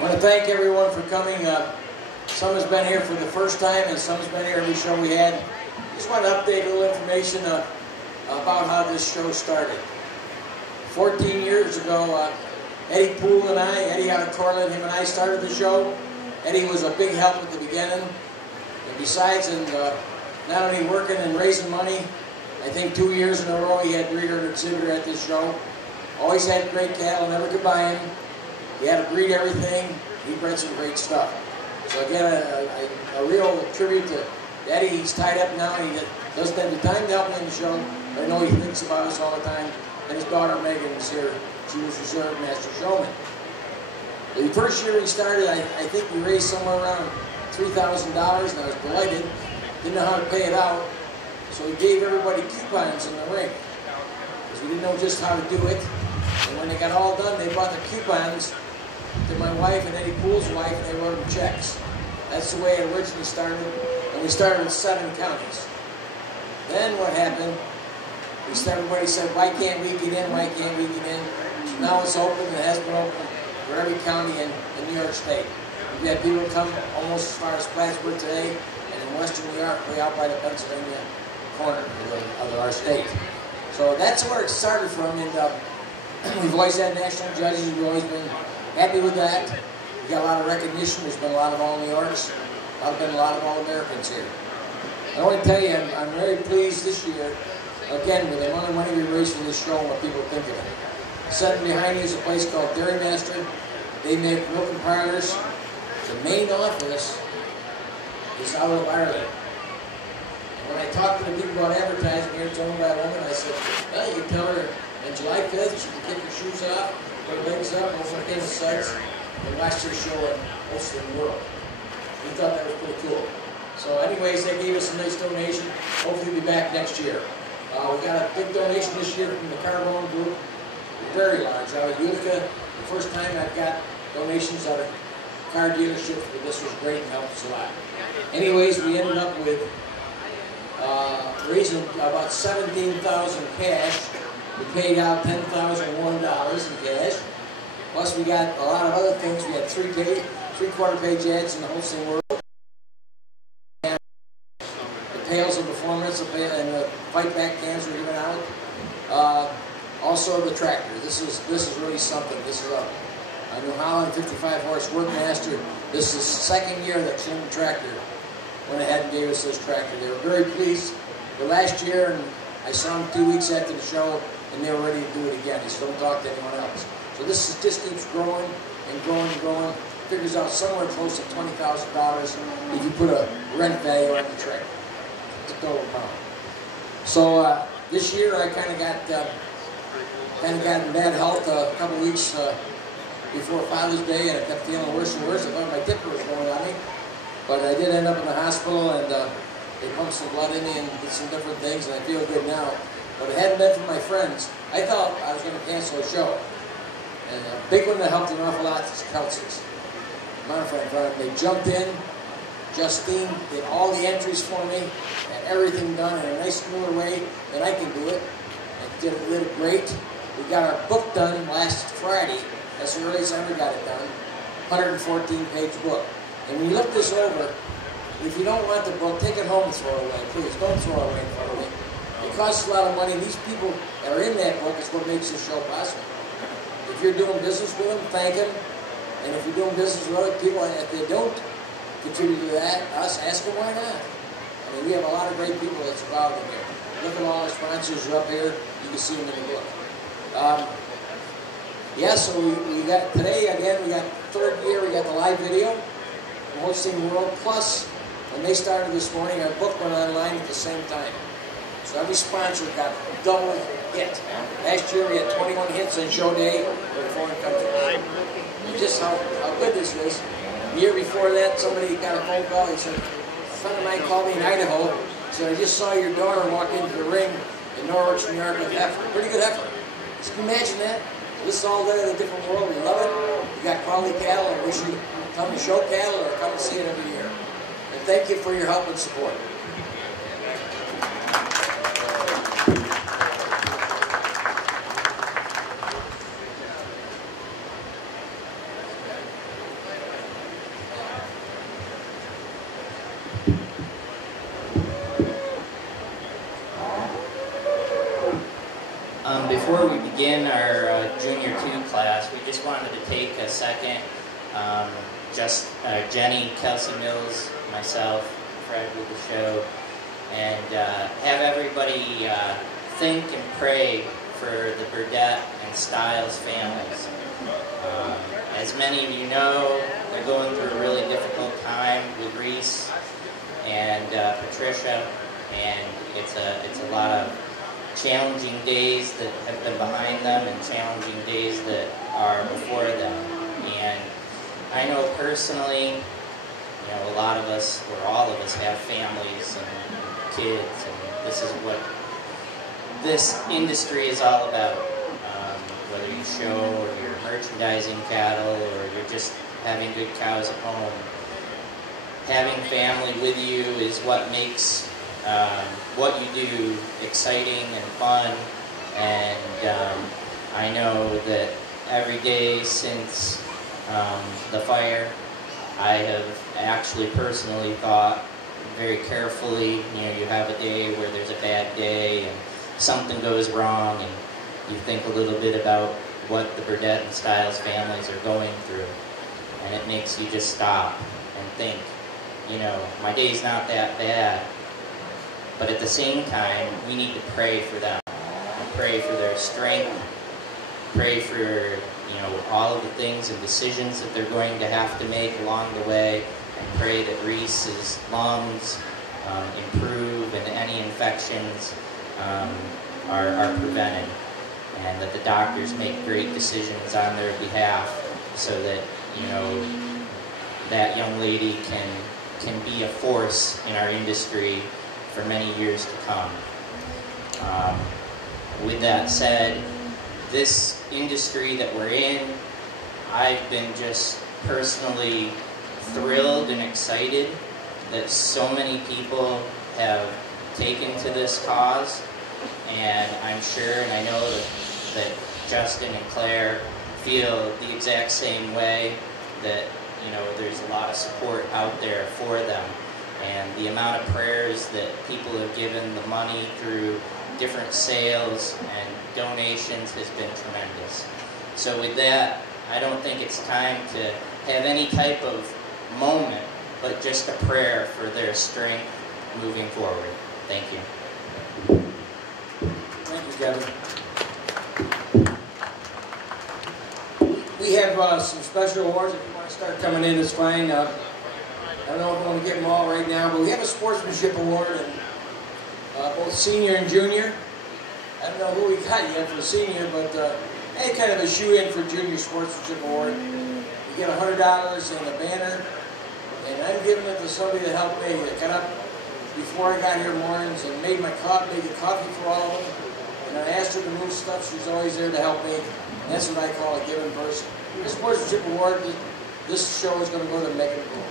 I want to thank everyone for coming. Some has been here for the first time, and some has been here every show we had. Just want to update a little information about how this show started. 14 years ago, Eddie Poole and I, Eddie out of Cortland, him and I started the show. Eddie was a big help at the beginning. And besides, not only working and raising money, I think 2 years in a row he had breeder and exhibitor at this show. Always had great cattle, never could buy him. He had to breed everything. He bred some great stuff. So again, a real tribute to Eddie. He's tied up now, and he doesn't have the time to help me in the show. But I know he thinks about us all the time. And his daughter Megan is here. She was reserve master showman. The first year he started, I think we raised somewhere around $3,000, and I was delighted. Didn't know how to pay it out, so we gave everybody coupons in the ring, because we didn't know just how to do it. And when they got all done, they bought the coupons to my wife and Eddie Poole's wife, and they wrote them checks. That's the way it originally started, and we started with 7 counties. Then what happened, everybody said, why can't we get in, why can't we get in? So now it's open, and it has been open for every county in New York State. We've had people come almost as far as Plattsburgh today, and in western New York, way out by the Pennsylvania corner of our state. So that's where it started from, and we've always had national judges. We've always been happy with that. We got a lot of recognition. There's been a lot of All New Yorks. Been a lot of All Americans here. I want to tell you, I'm very pleased this year, again, with the amount of money we raised for this show and what people think of it. Sitting behind you is a place called Dairy Master. They make milk and parlors. The main office is out of Ireland. And when I talked to the people about advertising here, it's owned by a woman, I said, well, you can tell her on July 5th, she can take her shoes off, put her legs up, open her the sights, and watch their show in Holstein world. We thought that was pretty cool. So anyways, they gave us a nice donation. Hopefully we'll be back next year. We got a big donation this year from the Carbone Group. Very large. Out of Utica, the first time I've got donations out of car dealerships, but this was great and helped us a lot. Anyways, we ended up with raising about $17,000 cash. We paid out $10,001 in cash. Plus we got a lot of other things. We had 3-quarter page ads in the Holstein world. And the Tales of Performance and the fight back cans were given out. Also the tractor. This is really something. This is a New Holland 55-horse Workmaster. This is the second year that Clean Tractor went ahead and gave us this tractor. They were very pleased with last year, and I saw them 2 weeks after the show, and they were ready to do it again. They said, don't talk to anyone else. So this just keeps growing and growing and growing. Figures out somewhere close to $20,000 if you put a rent value on the tractor. It's a total amount. So this year I kind of got in bad health a couple weeks before Father's Day, and I kept feeling worse and worse. I thought my tipper was going on me. But I did end up in the hospital, and they pumped some blood in me and did some different things, and I feel good now. But if it hadn't been for my friends, I thought I was going to cancel the show. And a big one that helped an awful lot is Kelsey's. My friend, they jumped in. Justine did all the entries for me, had everything done in a nice, smoother way than I can do it. And did it great. We got our book done last Friday. That's the earliest I ever got it done. 114-page book. And when you look this over, if you don't want the book, take it home and throw it away. Please, don't throw it away in front of me. It costs a lot of money. These people that are in that book is what makes this show possible. If you're doing business with them, thank them. And if you're doing business with other people, and if they don't contribute to that, ask them why not. I mean, we have a lot of great people that's involved in here. Look at all our sponsors are up here. You can see them in the book. Yeah, so we got today, again, we got third year, we got the live video from Holstein World. Plus, when they started this morning, our book went online at the same time. So every sponsor got a double hit. Last year we had 21 hits on show day for the foreign country. And just how good this is. The year before that, somebody got a phone call. He said, a friend of mine called me in Idaho. He said, I just saw your daughter walk into the ring in Norwich, New York with heifer. Pretty good heifer. Just imagine that. This is all there in a different world. We love it. We got quality cattle, and we should come to show cattle or come and see it every year. And thank you for your help and support. Junior 2 class, we just wanted to take a second, Jenny, Kelsey Mills, myself, Fred with the show, and have everybody think and pray for the Burdett and Stiles families. As many of you know, they're going through a really difficult time with Reese and Patricia, and it's a lot of challenging days that have been behind them and challenging days that are before them. And I know personally, you know, a lot of us, or all of us, have families and kids, and this is what this industry is all about. Whether you show, or you're merchandising cattle, or you're just having good cows at home, having family with you is what makes what you do exciting and fun. And I know that every day since the fire, I have actually personally thought very carefully, you know, you have a day where there's a bad day and something goes wrong, and you think a little bit about what the Burdett and Stiles families are going through, and it makes you just stop and think, you know, my day's not that bad, but at the same time, we need to pray for them, and pray for their strength, pray for, you know, all of the things and decisions that they're going to have to make along the way, and pray that Reese's lungs improve and any infections are prevented, and that the doctors make great decisions on their behalf so that, you know, that young lady can be a force in our industry for many years to come. With that said, this industry that we're in, I've been just personally thrilled and excited that so many people have taken to this cause, and I'm sure, and I know that Justin and Claire feel the exact same way, that, you know, there's a lot of support out there for them, and the amount of prayers that people have given, the money through different sales and donations has been tremendous. So with that, I don't think it's time to have any type of moment, but just a prayer for their strength moving forward. Thank you. Thank you, Kevin. We have some special awards. If you want to start coming in, it's fine. I don't know if we want to get them all right now, but we have a sportsmanship award, and both senior and junior. I don't know who we got yet for senior, but any kind of a shoe-in for junior sportsmanship award. You get $100 and a banner, and I'm giving it to somebody that helped me. That got up before I got here mornings and made my coffee, made the coffee for all of them. And I asked her to move stuff. She's always there to help me. And that's what I call a given person. This sportsmanship award, this show is going to go to Megan Poole.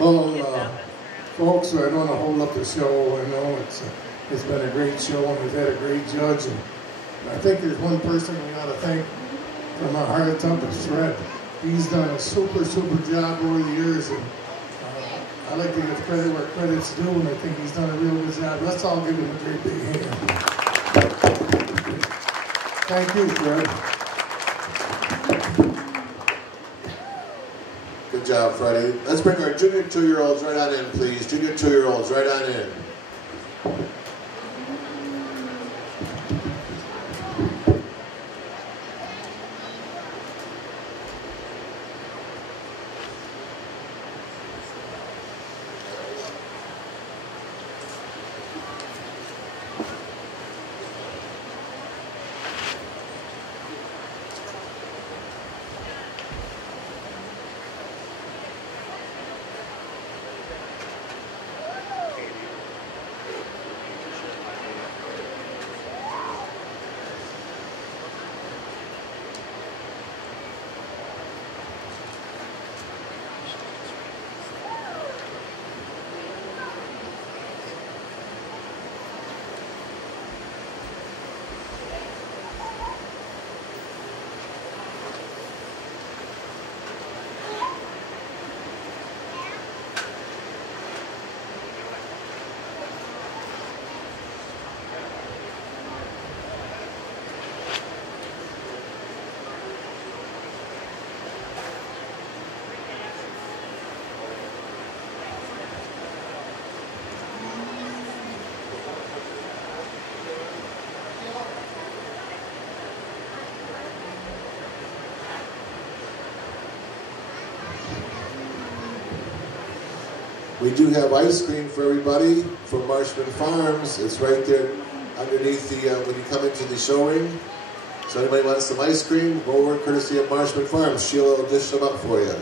Well, folks, I don't want to hold up the show. I know it's been a great show, and we've had a great judge. And I think there's one person we ought to thank from our heart up, is Fred. He's done a super job over the years, and I like to give credit where credit's due, and I think he's done a real good job. Let's all give him a great big hand. Thank you, Fred. Good job, Freddie. Let's bring our junior 2-year-olds right on in, please. Junior 2-year-olds right on in. We do have ice cream for everybody from Marshman Farms. It's right there underneath the, when you come into the show ring. So anybody wants some ice cream, go over courtesy of Marshman Farms. Sheila will dish them up for you.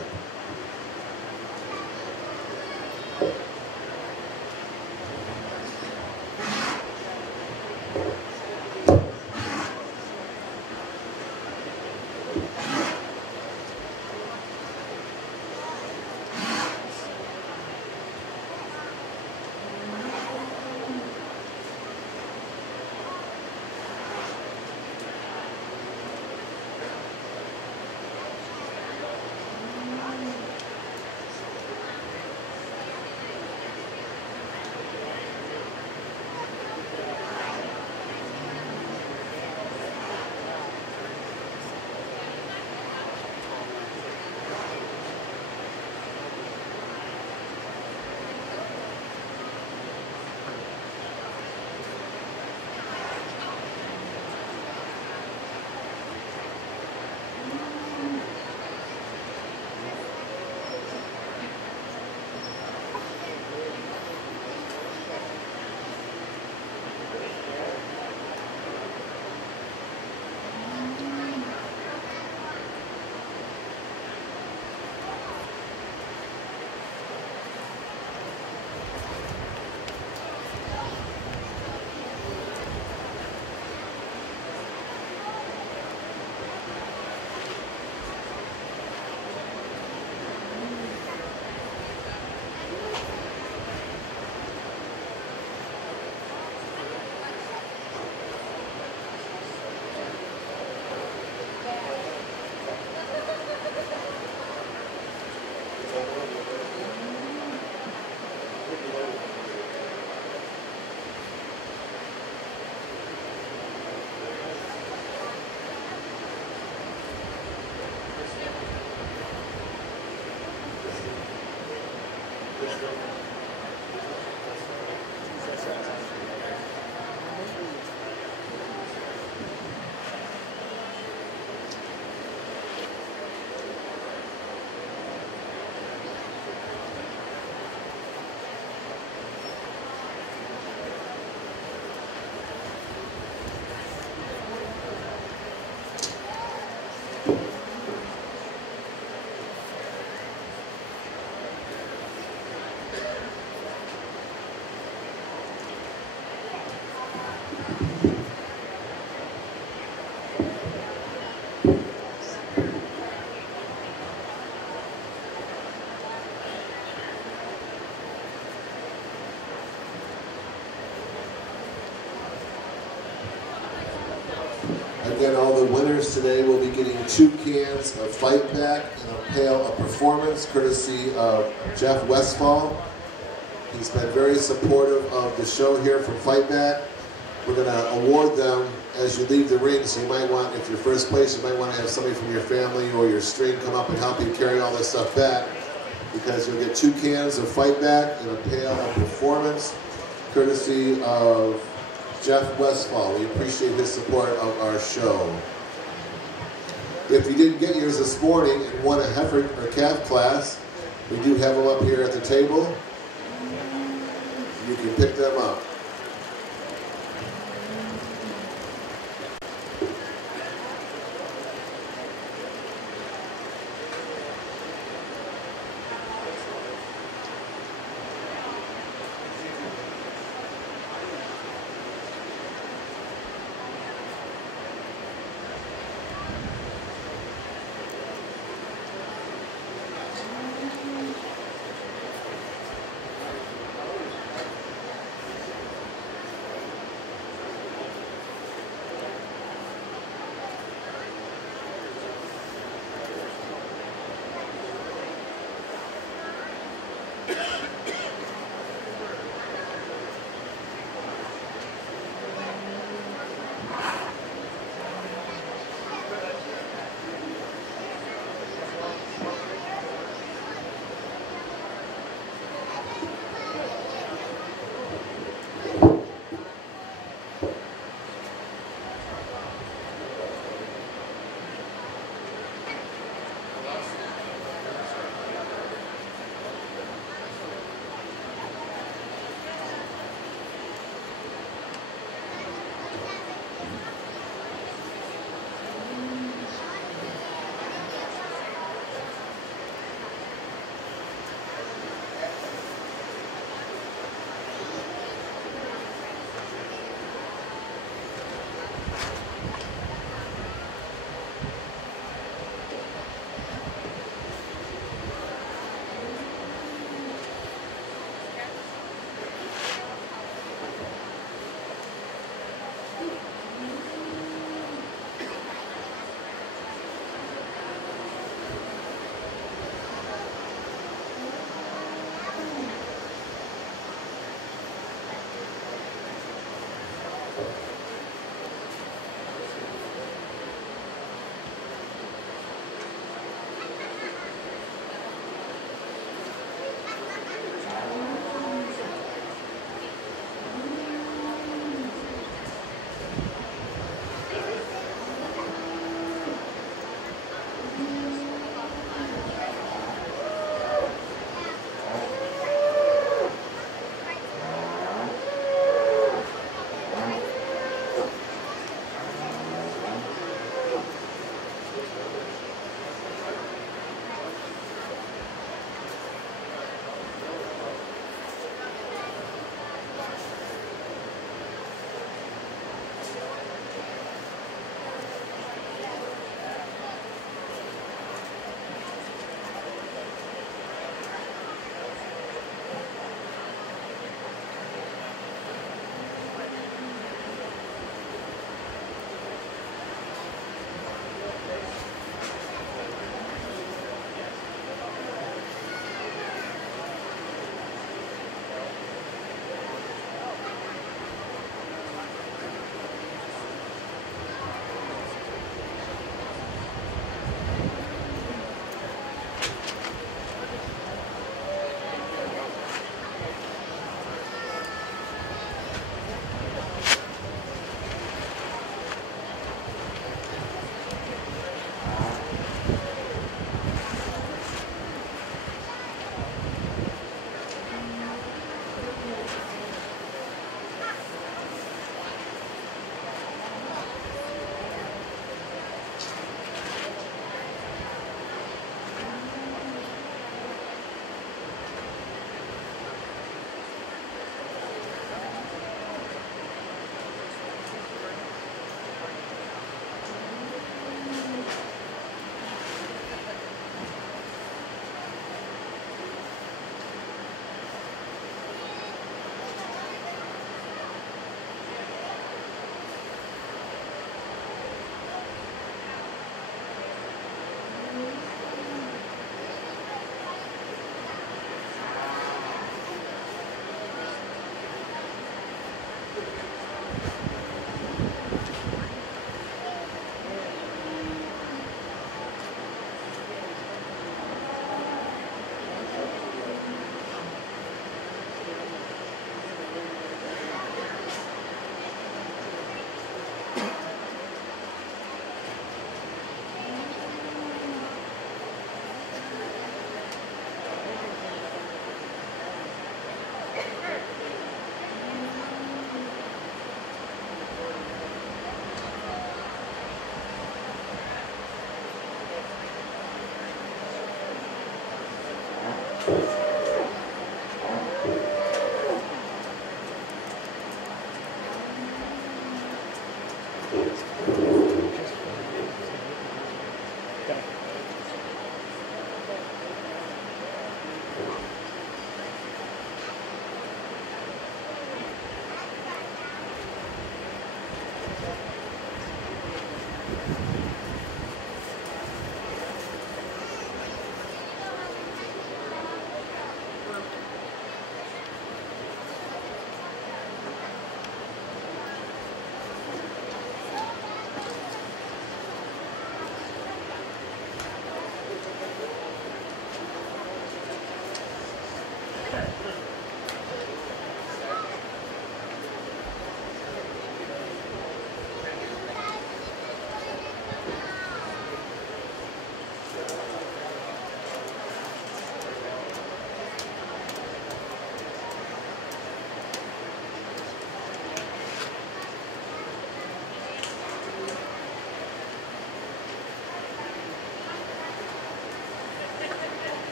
Again, all the winners today will be getting 2 cans of Fight Back and a pail of Performance, courtesy of Jeff Westfall. He's been very supportive of the show here from Fight Back. We're going to award them as you leave the ring, so you might want, if you're first place, you might want to have somebody from your family or your string come up and help you carry all this stuff back, because you'll get 2 cans of Fight Back and a pail of Performance, courtesy of Jeff Westfall. We appreciate his support of our show. If you didn't get yours this morning and won a heifer or calf class, we do have them up here at the table. You can pick them up.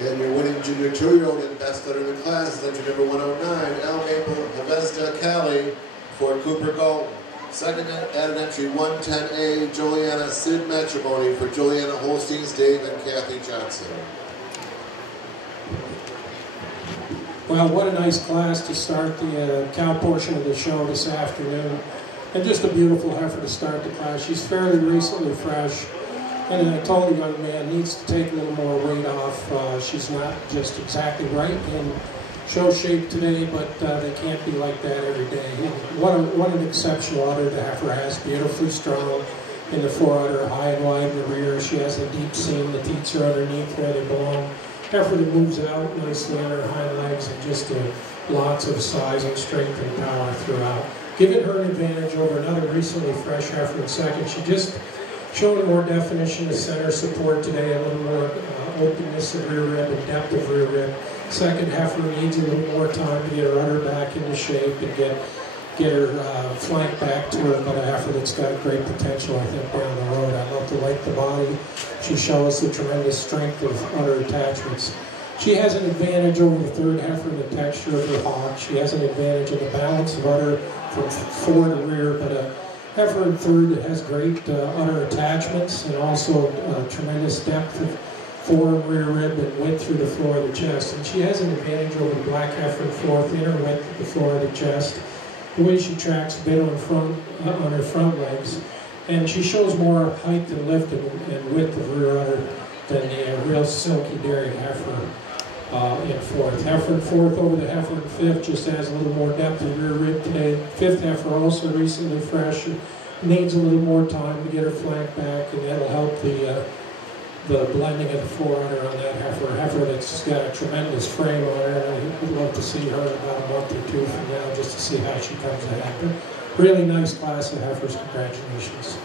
And your winning junior 2-year-old and best under the class is entry number 109, El Maple Havezda Cali for Cooper Galton. Second added entry 110A, Juliana Sid Matrimony for Juliana Holstein's Dave and Kathy Johnson. Well, what a nice class to start the cow portion of the show this afternoon. And just a beautiful heifer to start the class. She's fairly recently fresh. And I told the young man needs to take a little more weight off. She's not just exactly right in show shape today, but they can't be like that every day. And what an exceptional udder the heifer has. Beautifully strong in the foreudder, high and wide in the rear. She has a deep seam. The teats are underneath where they belong. Heifer that moves out nicely on her hind legs, and just lots of size and strength and power throughout. Giving her an advantage over another recently fresh heifer in second. She just showing more definition of center support today, a little more openness of rear rib and depth of rear rib. Second heifer needs a little more time to get her udder back into shape and get her flank back to her, but a heifer that's got great potential, I think, down the road. I love to like the body. She shows the tremendous strength of udder attachments. She has an advantage over the third heifer in the texture of her hock. She has an advantage in the balance of udder from fore to rear, but a heifer in third that has great udder attachments and also tremendous depth of fore and rear rib and width through the floor of the chest. And she has an advantage over the black heifer in fourth, inner width of the floor of the chest. The way she tracks a bit on her front legs. And she shows more height and lift and width of rear udder than the real silky dairy heifer in fourth. Heifer in fourth over the heifer in fifth just has a little more depth of rear rib today. Fifth heifer also recently fresh. Needs a little more time to get her flank back, and that'll help the blending of the foreudder on that heifer. A heifer that's got a tremendous frame on her, and I would love to see her in about a month or two from now just to see how she comes ahead. But really nice class of heifers. Congratulations.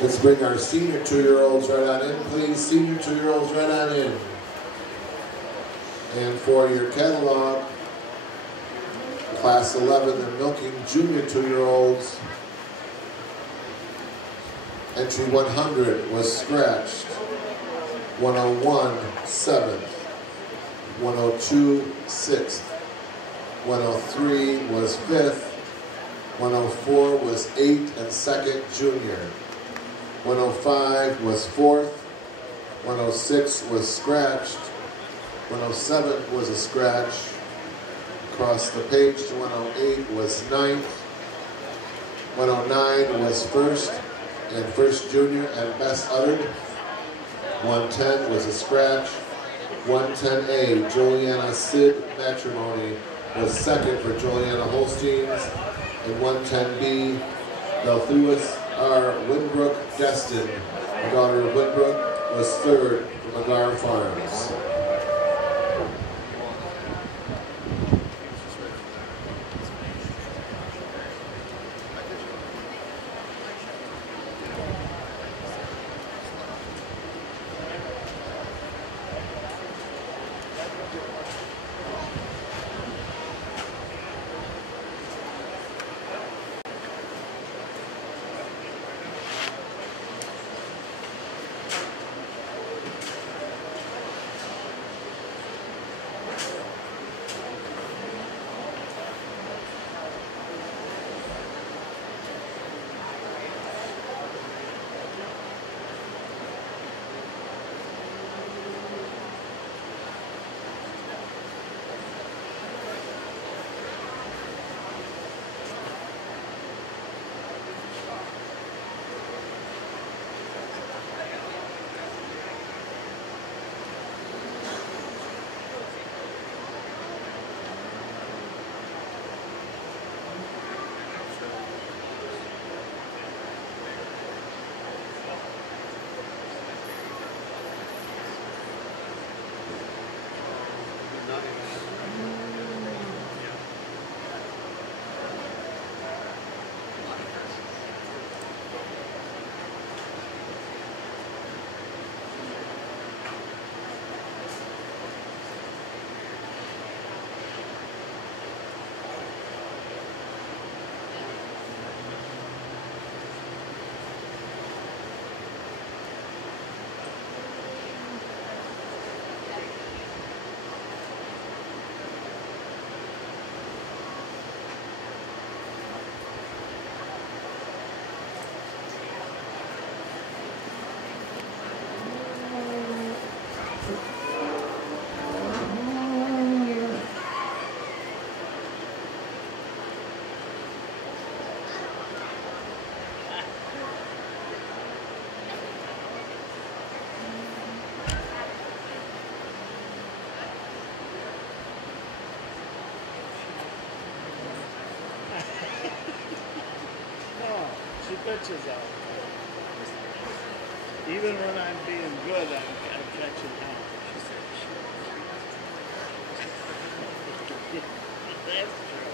Let's bring our senior 2-year-olds right on in, please. Senior 2-year-olds right on in. And for your catalog, Class 11, they're milking junior 2-year-olds. Entry 100 was scratched. 101, 7th. 102, 6th. 103 was 5th. 104 was 8th and 2nd junior. 105 was 4th. 106 was scratched. 107 was a scratch. Across the page to 108 was 9th. 109 was 1st. and First Junior and Best Uttered. 110 was a scratch. 110A, Juliana Sid Matrimony was second for Juliana Holsteins. And 110B, Delthuis R. Winbrook Destin, the daughter of Winbrook, was third for McGarm Farms. She pitches out. Even when I'm being good, I'm catching out. That's true.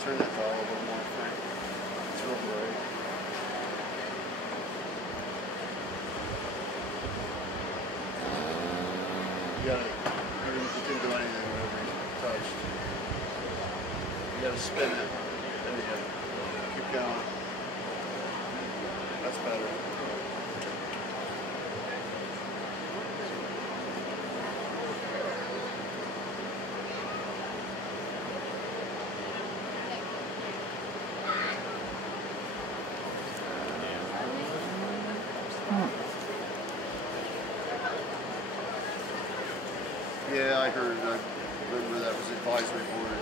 Turn that dial a little more, Frank. It's real bright. You can do anything whenever you touch. You gotta spin it. There you go. Keep going. That's better. Yeah, I heard. I remember that was advisory board.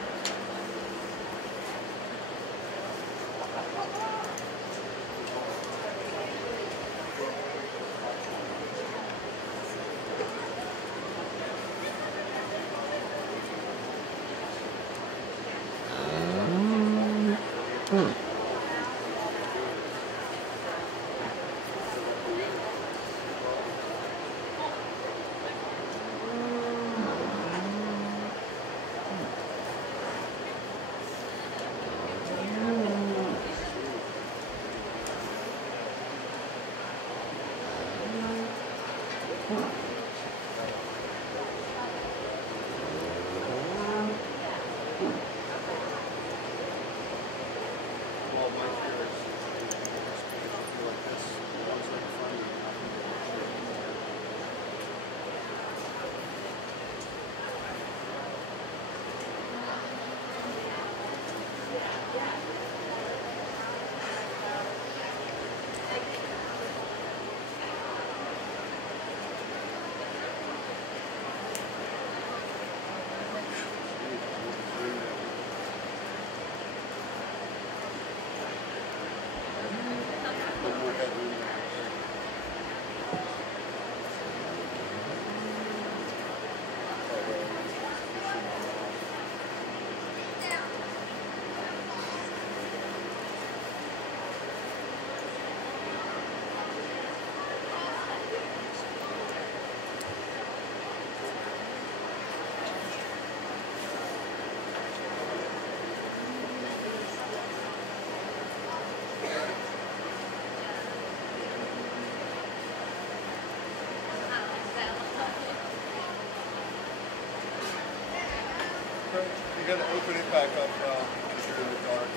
You gotta open it back up because you're in the dark.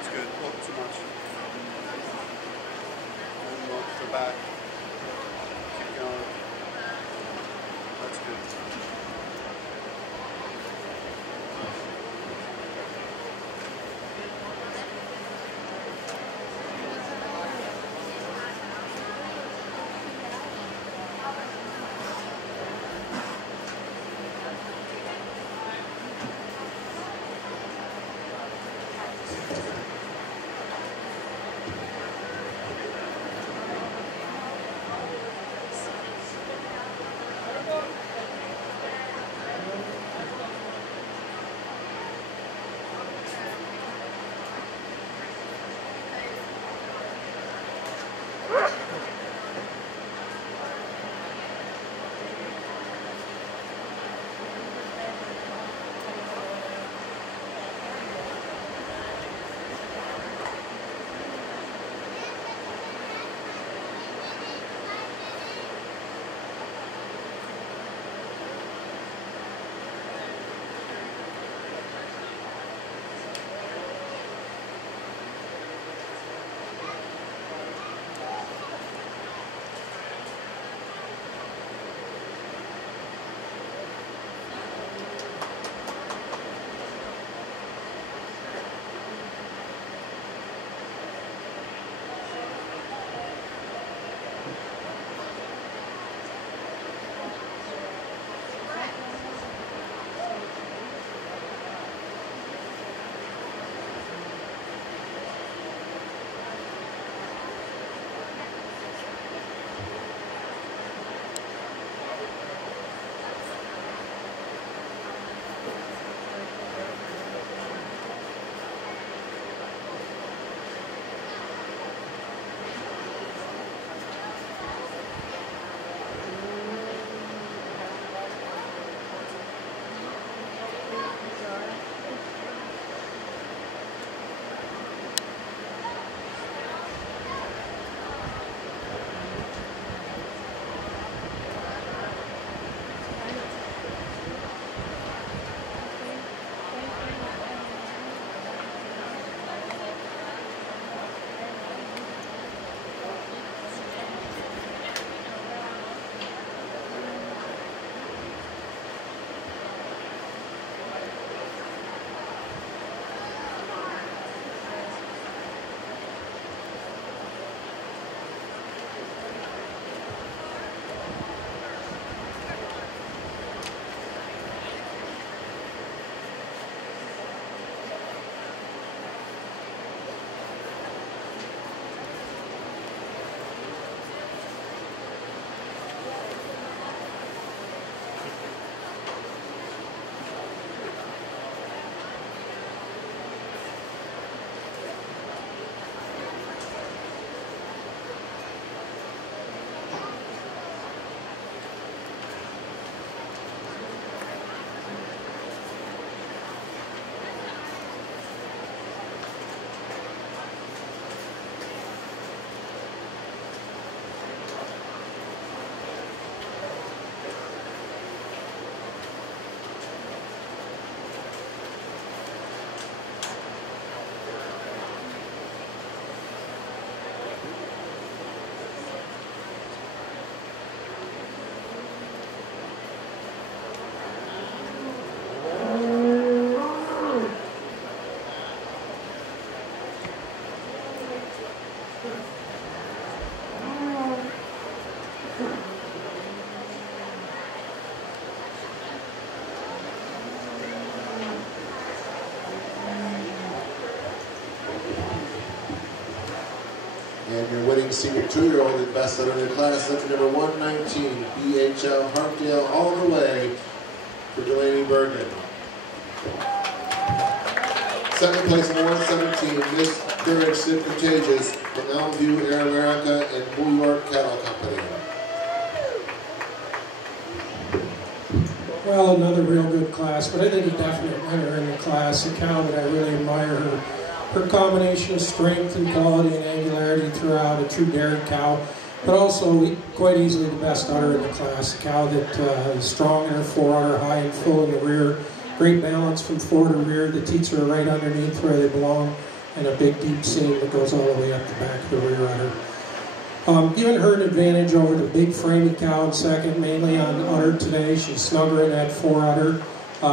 It's good. Oh, too much. And look to the back. Keep going. That's good. And your winning senior 2-year-old and best setter in the class, that's number 119, BHL Harpdale, all the way for Delaney Bergen. Second place in 117, Miss Courage Sid Contagious from Elmview, Air America, and New York Cattle Company. Well, another real good class, but I think a definite winner in the class, a cow that I really admire. Her combination of strength and quality and angularity throughout, a true dairy cow, but also quite easily the best udder in the class. A cow that is strong in her fore udder, high and full in the rear, great balance from fore to rear. The teats are right underneath where they belong, and a big deep seam that goes all the way up the back of the rear udder. Giving her an advantage over the big framey cow in second, mainly on udder today. She's snugger in that fore udder.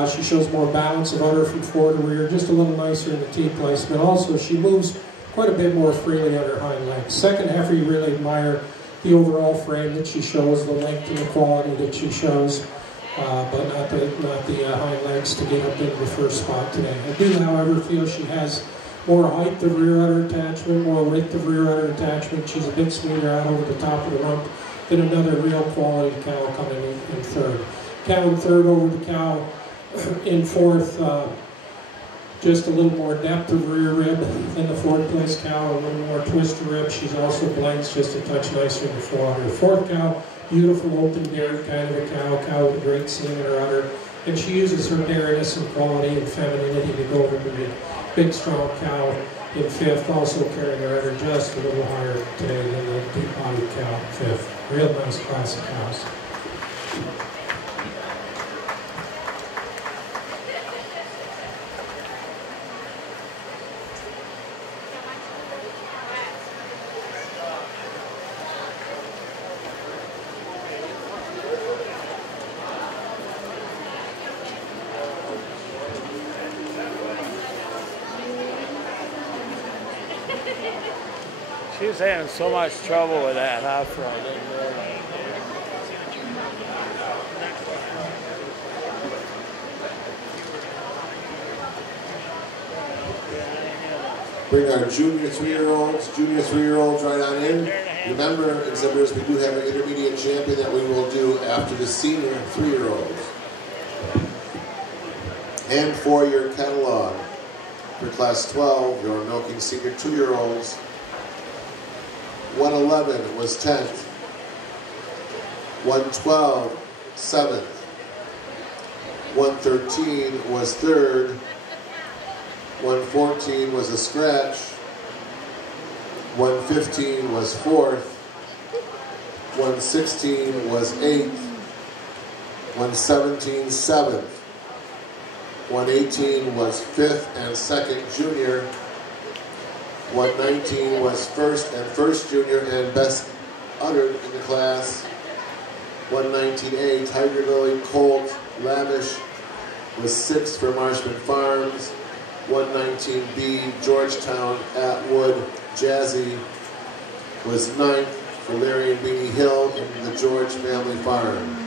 She shows more balance of udder from fore to rear, just a little nicer in the teat placement. Also, she moves quite a bit more freely on her hind legs. Second heifer, you really admire the overall frame that she shows, the length and the quality that she shows, but not the hind legs to get up into the first spot today. I do, however, feel she has more height of rear udder attachment, more width of rear udder attachment. She's a bit smoother out over the top of the rump than another real quality cow coming in third. Cow in third over the cow in fourth, just a little more depth of rear rib than the fourth place cow, a little more twist of rib. She's also blends just a touch nicer in the fore udder. Fourth cow, beautiful open dairy kind of a cow with a great seam in her udder, and she uses her dairiness and quality and femininity to go over the big strong cow in fifth, also carrying her udder just a little higher today than the deep bodied cow in fifth. Real nice class of cows. She was having so much trouble with that heifer, I didn't realize. Bring our junior 3-year-olds right on in. Remember, exhibitors, we do have an intermediate champion that we will do after the senior 3-year-olds. And for your catalog, for class 12, your milking senior 2-year-olds, 111 was 10th, 112, 7th, 113 was 3rd, 114 was a scratch, 115 was 4th, 116 was 8th, 117 7th, 118 was 5th and 2nd junior, 119 was 1st and 1st junior and best uttered in the class. 119A, Tiger Lily, Colt, Lavish was 6th for Marshman Farms. 119B, Georgetown, Atwood, Jazzy was 9th for Larry and Beanie Hill in the George Family Farm.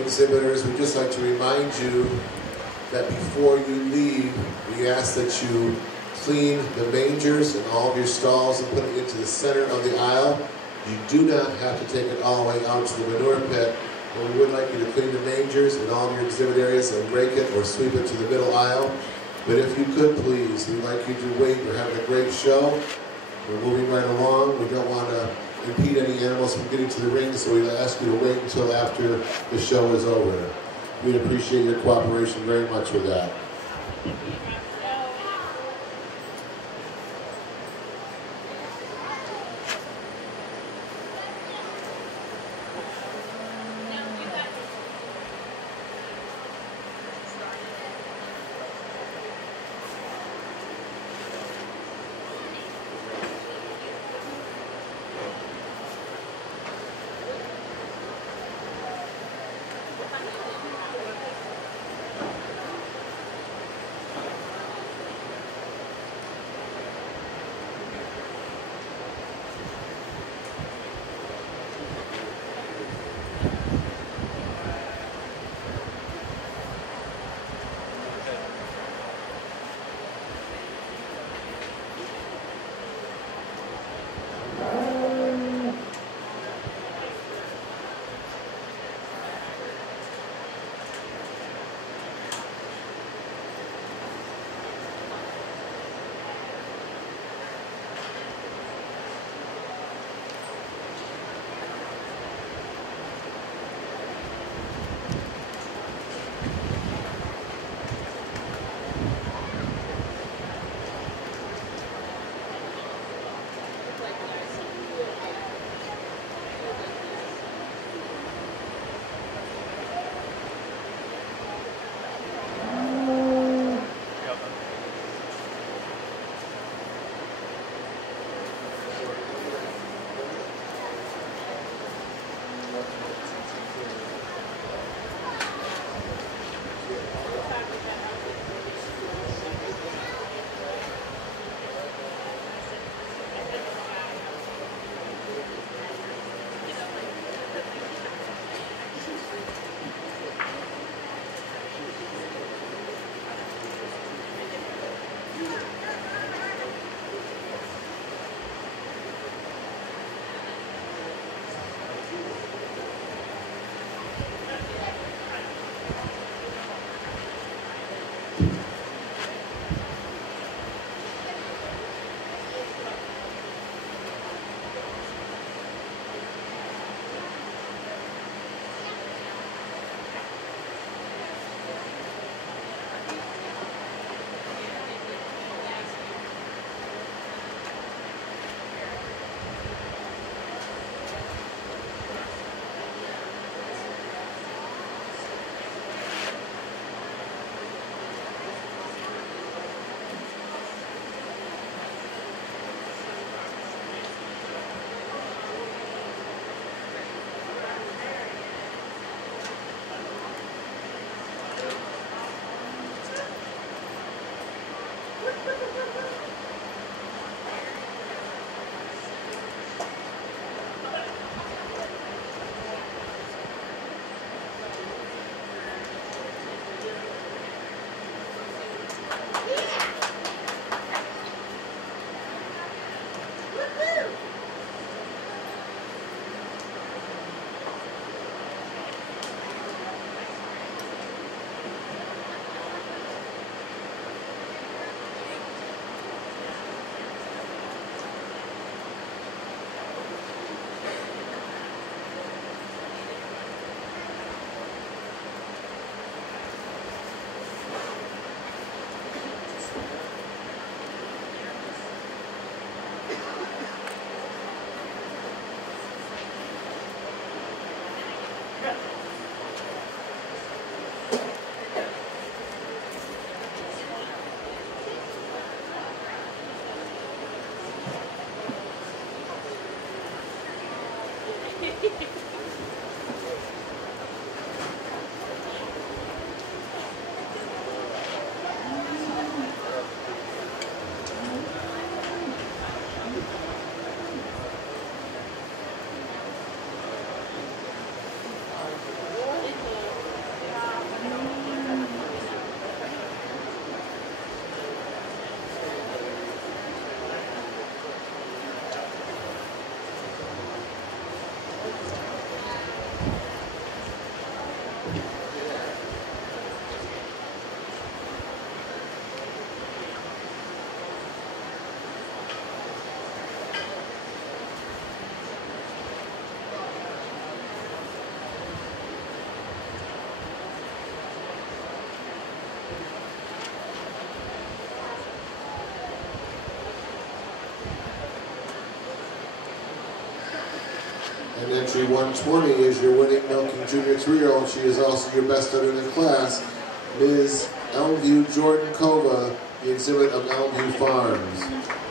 exhibitors, we'd just like to remind you that before you leave, we ask that you clean the mangers and all of your stalls and put it into the center of the aisle. You do not have to take it all the way out to the manure pit, but we would like you to clean the mangers and all of your exhibit areas and rake it or sweep it to the middle aisle. But if you could please, we'd like you to wait. We're having a great show. We're moving right along. We don't want to impede any animals from getting to the ring, so we'd ask you to wait until after the show is over. We'd appreciate your cooperation very much with that. And entry 120 is your winning milking junior 3-year-old. She is also your best udder in the class, Ms. Elmview Jordan Kova, the exhibit of Elmview Farms.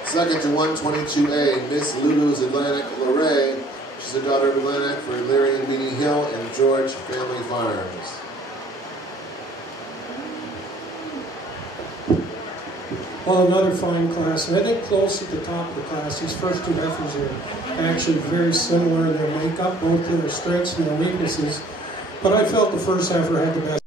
Second to 122A, Miss Lulu's Atlantic Lorraine. She's the daughter of Atlantic for Larry and Beanie Hill and George Family Farms. Well, another fine class, and I think close at the top of the class. These first two heifers are actually very similar in their makeup, both in their strengths and their weaknesses. But I felt the first heifer had the best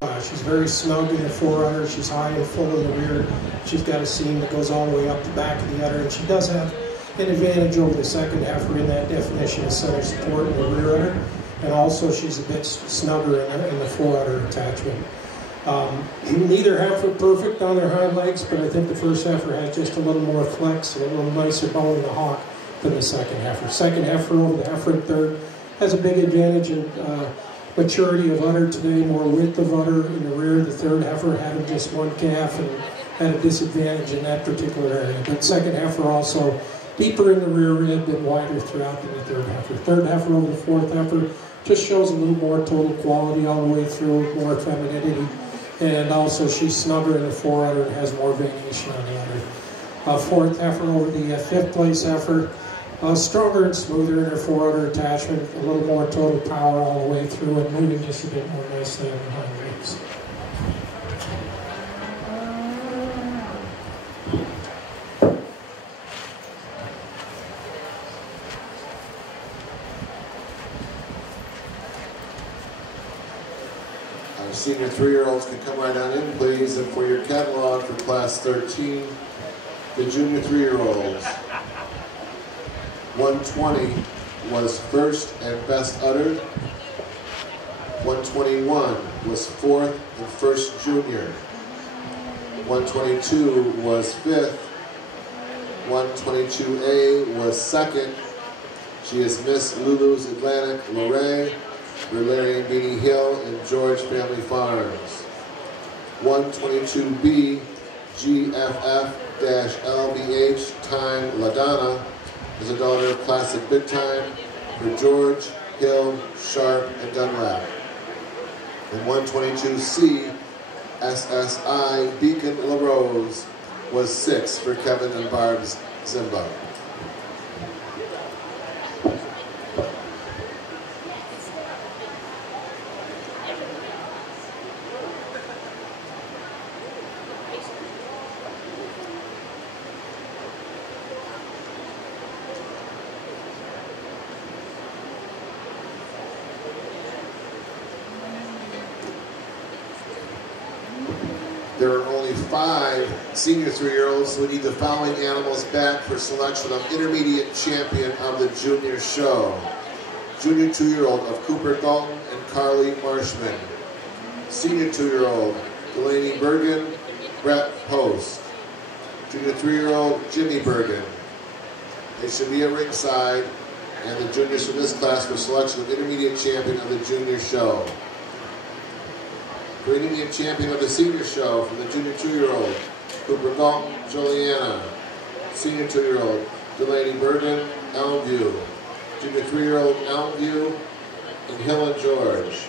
class. She's very snug in the forerunner. She's high and full in the rear. She's got a seam that goes all the way up the back of the udder, and she does have an advantage over the second heifer in that definition of center support in the rear udder, and also she's a bit snugger in the forerunner attachment. Neither heifer perfect on their hind legs, but I think the first heifer has just a little more flex, a little nicer bone in the hock than the second heifer. Second heifer over the heifer in third has a big advantage in maturity of udder today, more width of udder in the rear. The third heifer having just one calf and had a disadvantage in that particular area. But second heifer also deeper in the rear rib and wider throughout than the third heifer. Third heifer over the fourth heifer just shows a little more total quality all the way through, more femininity. And also she's snugger in the forerunner and has more variation on the udder. Fourth heifer over the fifth place heifer, stronger and smoother in her forerunner attachment, a little more total power all the way through and moving just a bit more nicely on the hind legs. Senior 3-year-olds can come right on in, please. And for your catalog for class 13, the junior 3-year-olds. 120 was first and best uttered. 121 was fourth and first junior. 122 was fifth. 122A was second. She is Miss Lulu's Atlantic Lorraine, for Larry and Beanie Hill and George Family Farms. 122B, GFF-LBH Time LaDonna is a daughter of Classic Big Time for George, Hill, Sharp, and Dunlap. And 122C, SSI Beacon LaRose was sixth for Kevin and Barb's Zimba. There are only 5 senior 3-year-olds who need the following animals back for selection of intermediate champion of the junior show. Junior 2-year-old of Cooper Galton and Carly Marshman. Senior 2-year-old Delaney Bergen, Brett Post. Junior 3-year-old Jimmy Bergen. They should be at ringside, and the juniors from this class for selection of intermediate champion of the junior show. For intermediate champion of the senior show from the junior 2-year-old, Cooper Galton, Juliana. Senior 2-year-old, Delaney Bergen, Elmview. Junior 3-year-old, Elmview, and Hill and George.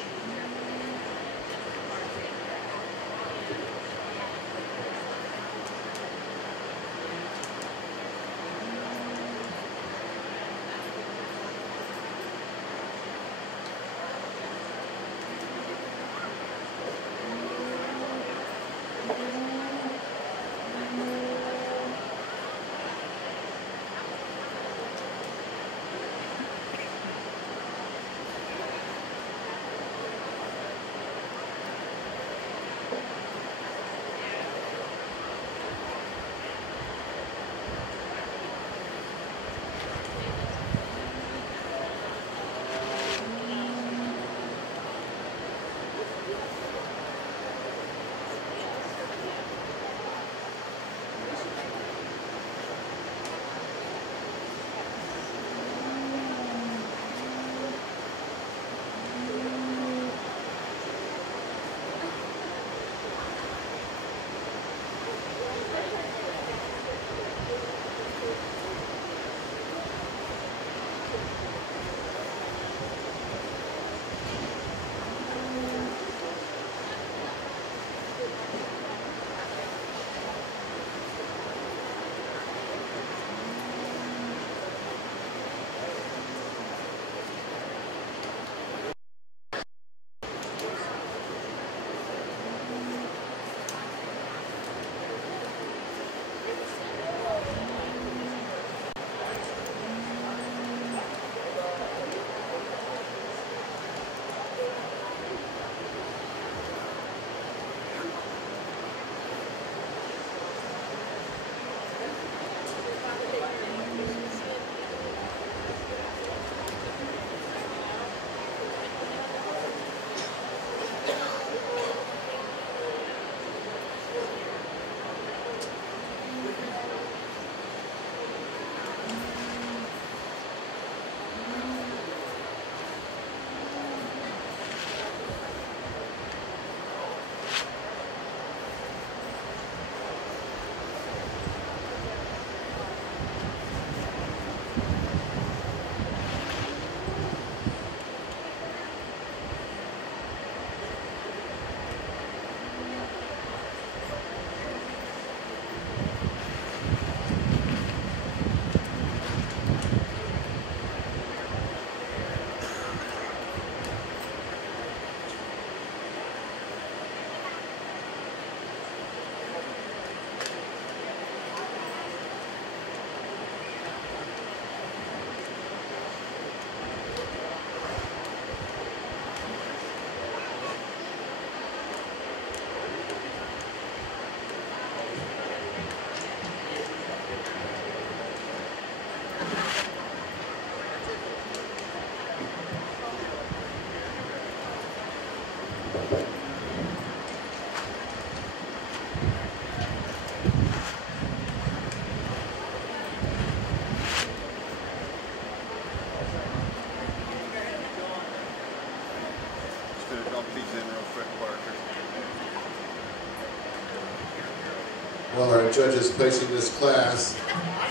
While our judges placing this class,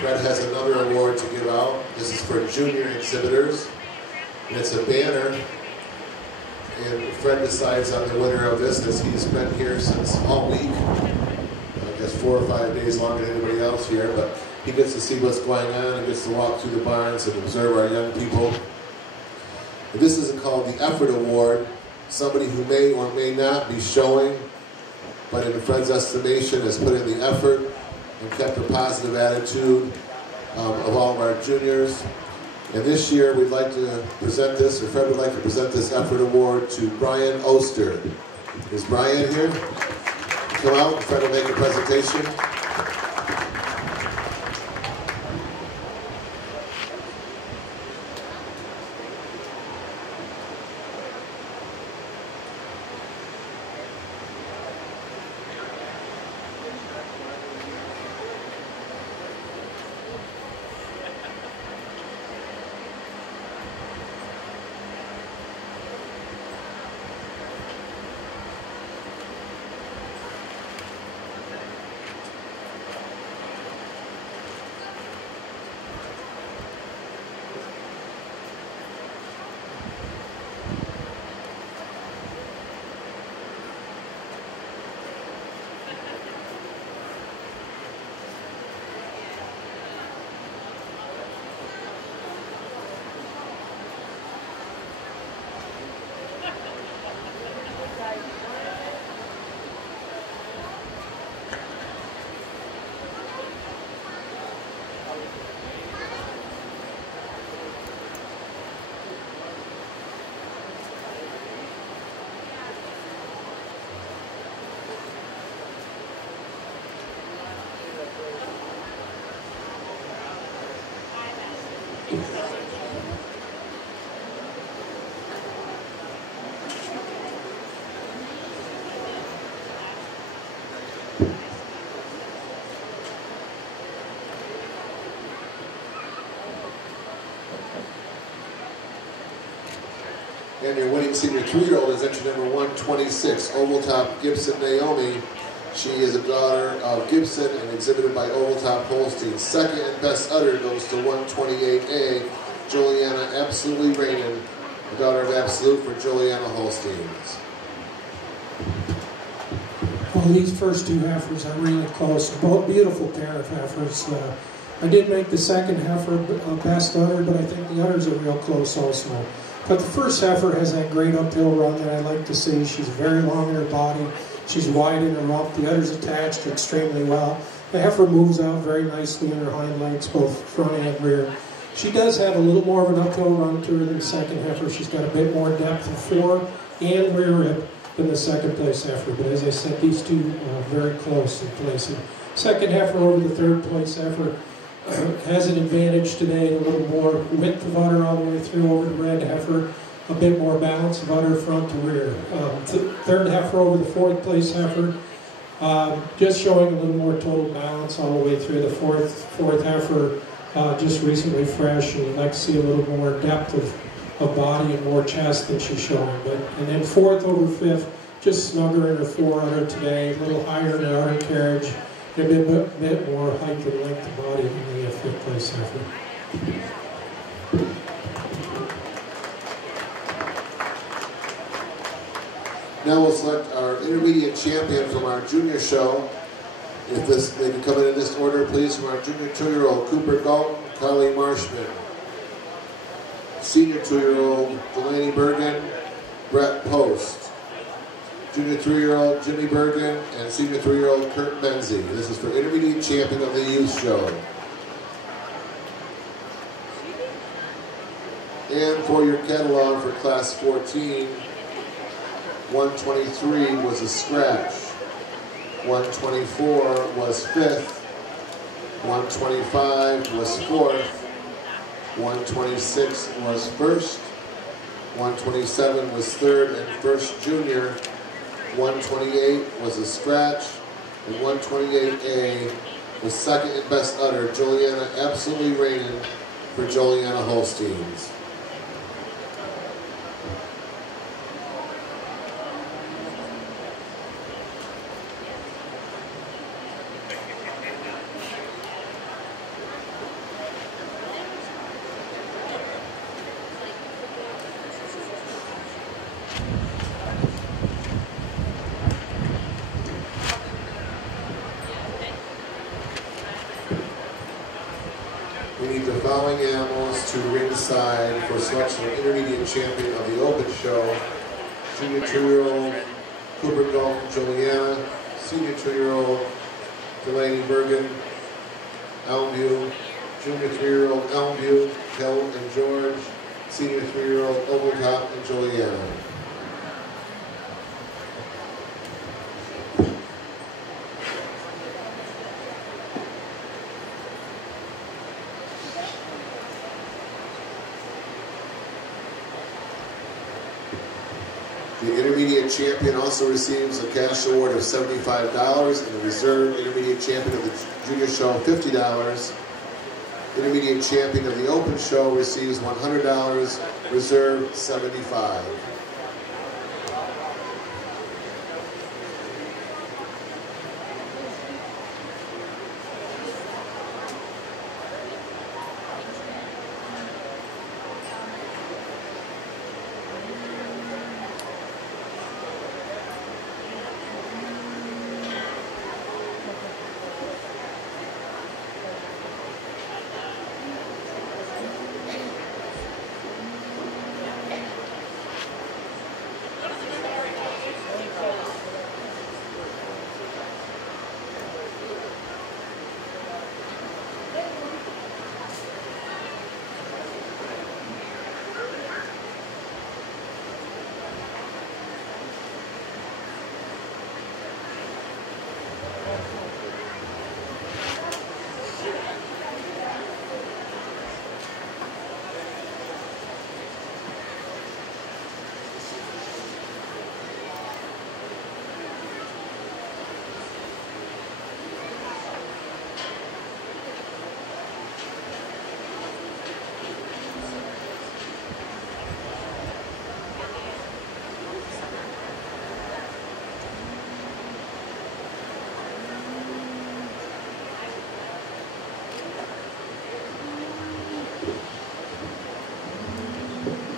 Fred has another award to give out. This is for junior exhibitors. And it's a banner. And Fred decides on the winner of this, as he's been here since all week. I guess 4 or 5 days longer than anybody else here, but he gets to see what's going on and gets to walk through the barns and observe our young people. And this is called the Effort Award. Somebody who may or may not be showing, but in Fred's estimation has put in the effort and kept a positive attitude of all of our juniors. And this year we'd like to present this, or Fred would like to present this Effort Award to Brian Oster. Is Brian here? Come out, Fred will make a presentation. And your winning senior 3-year-old is entry number 126, Ovaltop Gibson Naomi. She is a daughter of Gibson and exhibited by Ovaltop Holstein. Second and best udder goes to 128A, Juliana Absolutely Rainin, the daughter of Absolute for Juliana Holsteins. Well, these first two heifers are really close. Both beautiful pair of heifers. I did make the second heifer best udder, but I think the udders are real close also. But the first heifer has that great uphill run that I like to see. She's very long in her body. She's wide in her rump. The udder's attached extremely well. The heifer moves out very nicely in her hind legs, both front and rear. She does have a little more of an uphill run to her than the second heifer. She's got a bit more depth of fore and rear rib than the second place heifer. But as I said, these two are very close in placing. Second heifer over the third place heifer has an advantage today, a little more width of udder all the way through over the red heifer, a bit more balance of udder front to rear. Third heifer over the fourth place heifer, just showing a little more total balance all the way through. The fourth heifer just recently fresh, and you'd like to see a little more depth of body and more chest than she's showing. And then fourth over fifth, just snugger in her fore udder today, a little higher in her udder carriage, a bit more height and length of body than the fifth place heifer. Now we'll select our intermediate champion from our junior show. If they can come in this order, please, from our junior 2-year-old, Cooper Galton, Carly Marshman. Senior 2-year-old, Delaney Bergen, Brett Post. Junior 3-year-old, Jimmy Bergen, and senior 3-year-old, Kurt Menzie. This is for intermediate champion of the youth show. And for your catalog for class 14, 123 was a scratch. 124 was fifth. 125 was fourth. 126 was first. 127 was third and first junior. 128 was a scratch. And 128A was second and best udder. Juliana absolutely reigning for Juliana Holsteins. We need the following animals to ringside for selection of intermediate champion of the Open Show. Junior 2-year-old Cooper Gulf, Juliana. Senior 2-year-old Delaney Bergen, Elmview. Junior 3-year-old Elmview, Hill and George. Senior 3-year-old Ovaltop and Juliana. The intermediate champion also receives a cash award of $75 and the reserve intermediate champion of the junior show $50. Intermediate champion of the open show receives $100, reserve $75.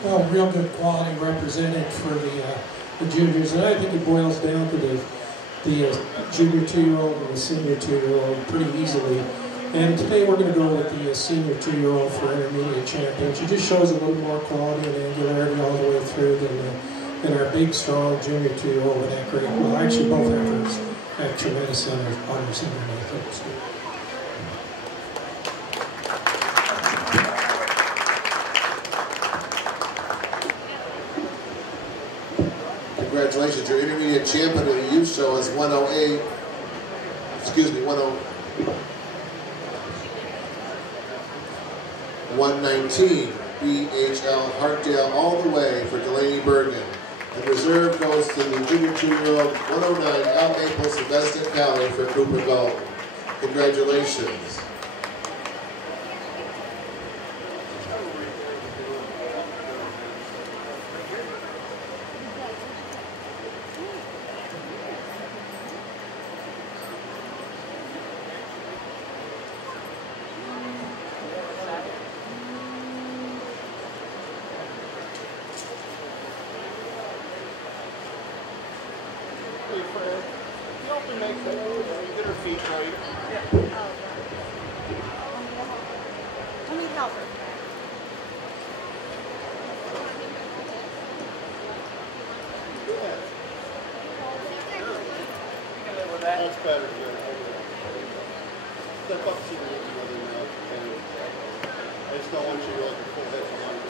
Well, real good quality represented for the juniors, and I think it boils down to the junior 2-year-old and the senior 2-year-old pretty easily. And today we're going to go with the senior 2-year-old for intermediate champion. She just shows a little more quality and angularity all the way through than our big, strong junior 2-year-old with that great. Well, actually, both efforts have tremendous honors underneath it. So. Congratulations, your intermediate champion of the youth show is 108, excuse me, 119, BHL Hartdale all the way for Delaney Bergen. And reserve goes to the junior 2-year-old 109, Al Maples of Weston County for Cooper Gulf. Congratulations. Hey Fred, you help me make that, get her feet right. Yeah. Oh, let me help her. Yeah. That's better, good. Step up to the other now. I just don't want you to like a full head of line.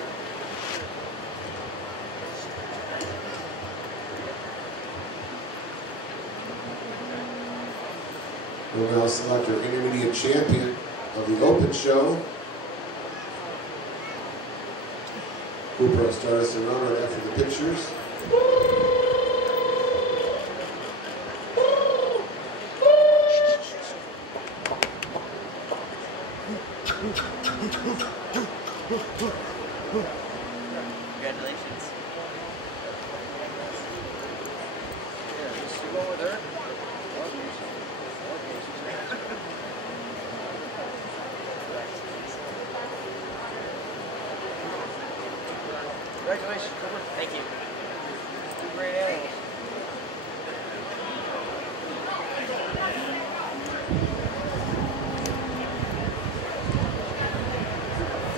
We'll now select our intermediate champion of the open show. Cooper will start us around right after the pictures. Congratulations. Yeah, just go with her. Congratulations, Cooper. Thank you. Two great animals.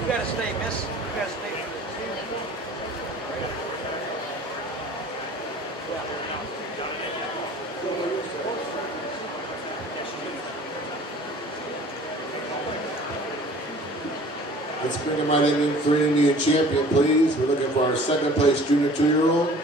You gotta stay, miss. You gotta stay for the team. Let's bring him right in for an Indian champion, please. We're looking for our second place junior 2-year-old.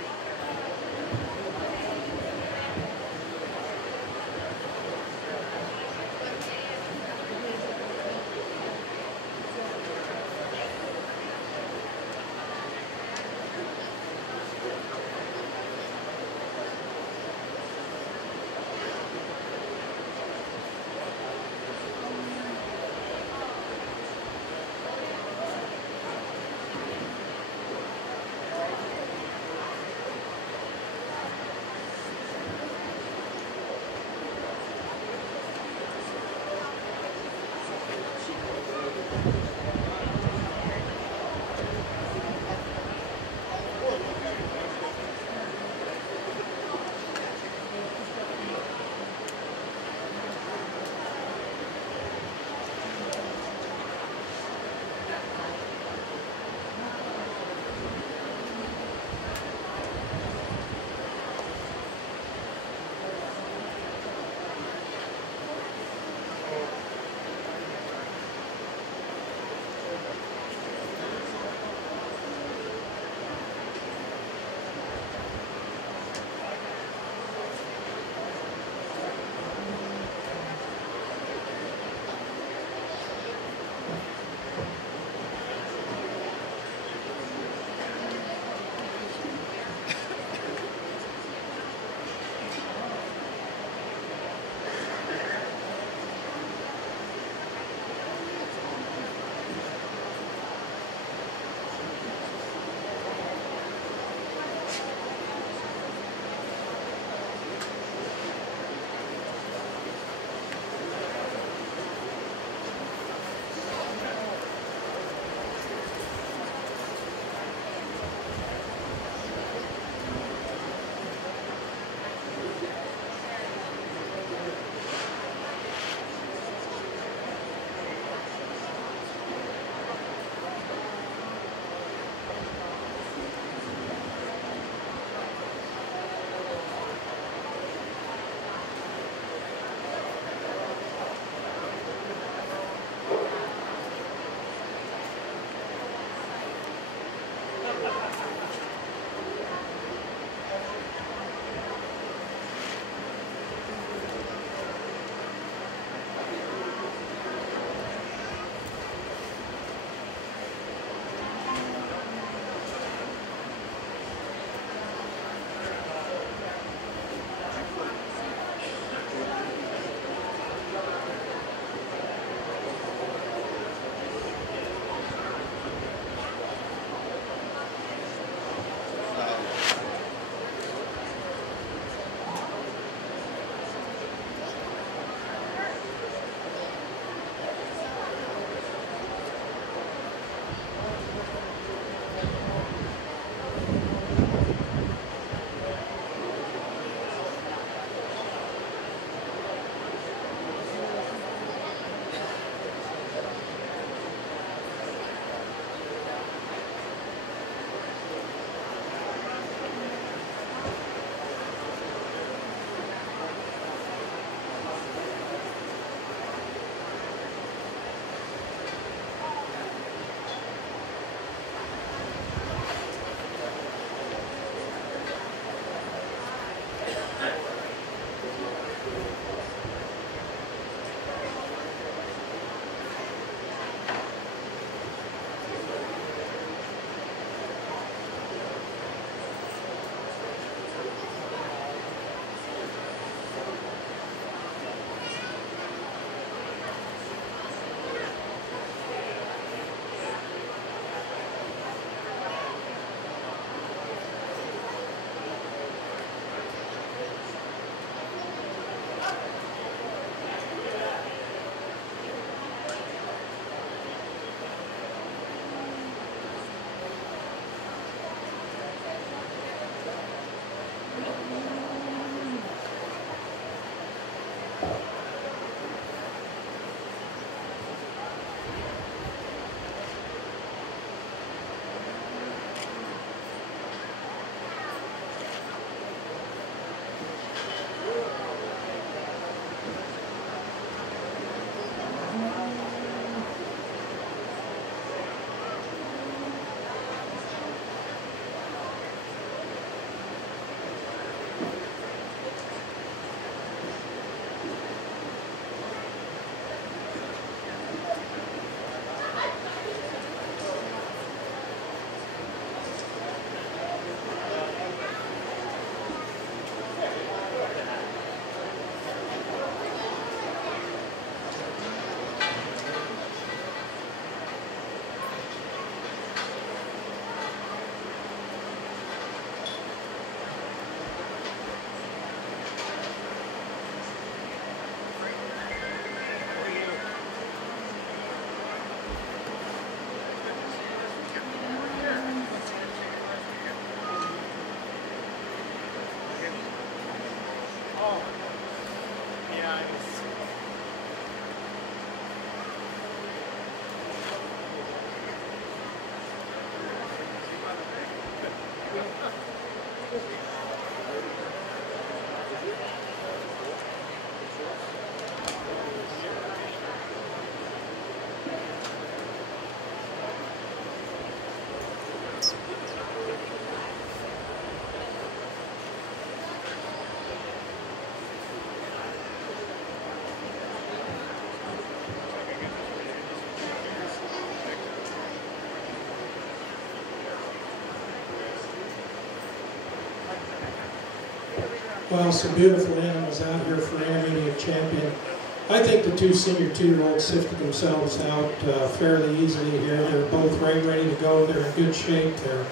Well, some beautiful animals out here for intermediate champion. I think the two senior two-year-olds sifted themselves out fairly easily here. They're both right ready to go. They're in good shape. They're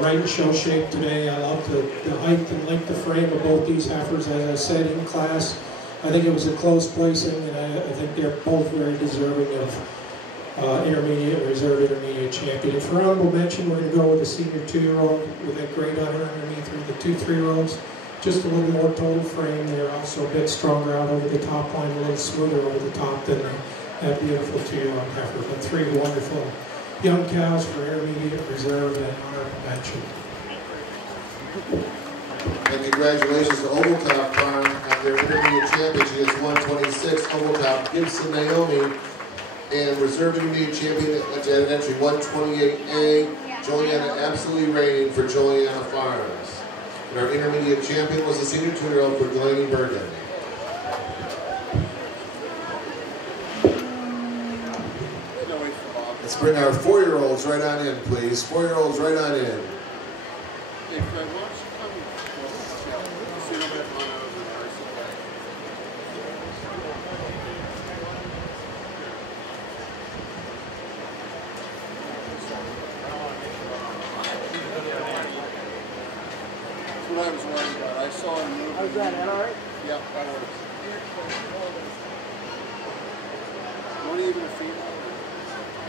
right in show shape today. I love the height and length of frame of both these heifers, as I said, in class. I think it was a close placing, and I think they're both very deserving of intermediate, reserve intermediate champion. And for honorable mention, we're going to go with the senior two-year-old with that great udder underneath her, the two three-year-olds. Just a little more total frame. They're also a bit stronger out over the top line, a little smoother over the top than that beautiful two-year-old heifer. But three wonderful young cows for intermediate, reserve, and honorable mention. And congratulations to Ovaltop Farm on their intermediate champion. She is 126, Ovaltop Gibson Naomi, and reserve intermediate champion at entry 128A, Juliana absolutely reigning for Juliana Farms. And our intermediate champion was the senior two-year-old for Delaney Bergen. Let's bring our four-year-olds right on in, please. Four-year-olds right on in. What I was worried about. I saw him move. How's that all right? Yep, that works. What are you going to feed on?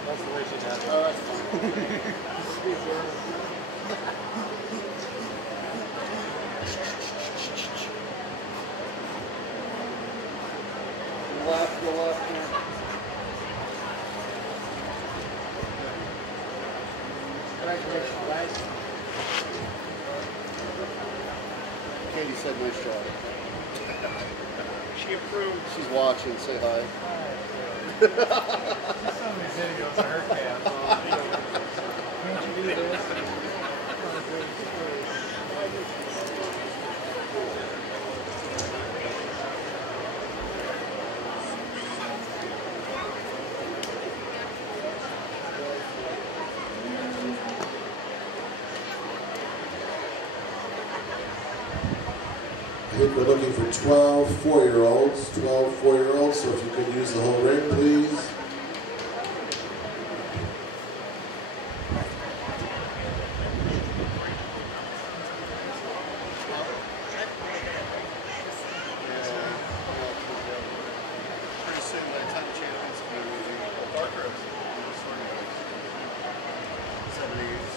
That's the way she does it. Oh, that's fine. Go left, yeah. Congratulations, guys. Katie said nice job. She approved. She's watching. Say hi. Some of these videos are her cat. Can't you do this? I think we're looking for 12 four-year-olds. 12 four-year-olds, so if you could use the whole ring, please. Pretty soon, by the time the champions come in, we'll be darker. 70s.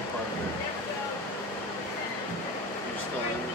big part of it. You're still in.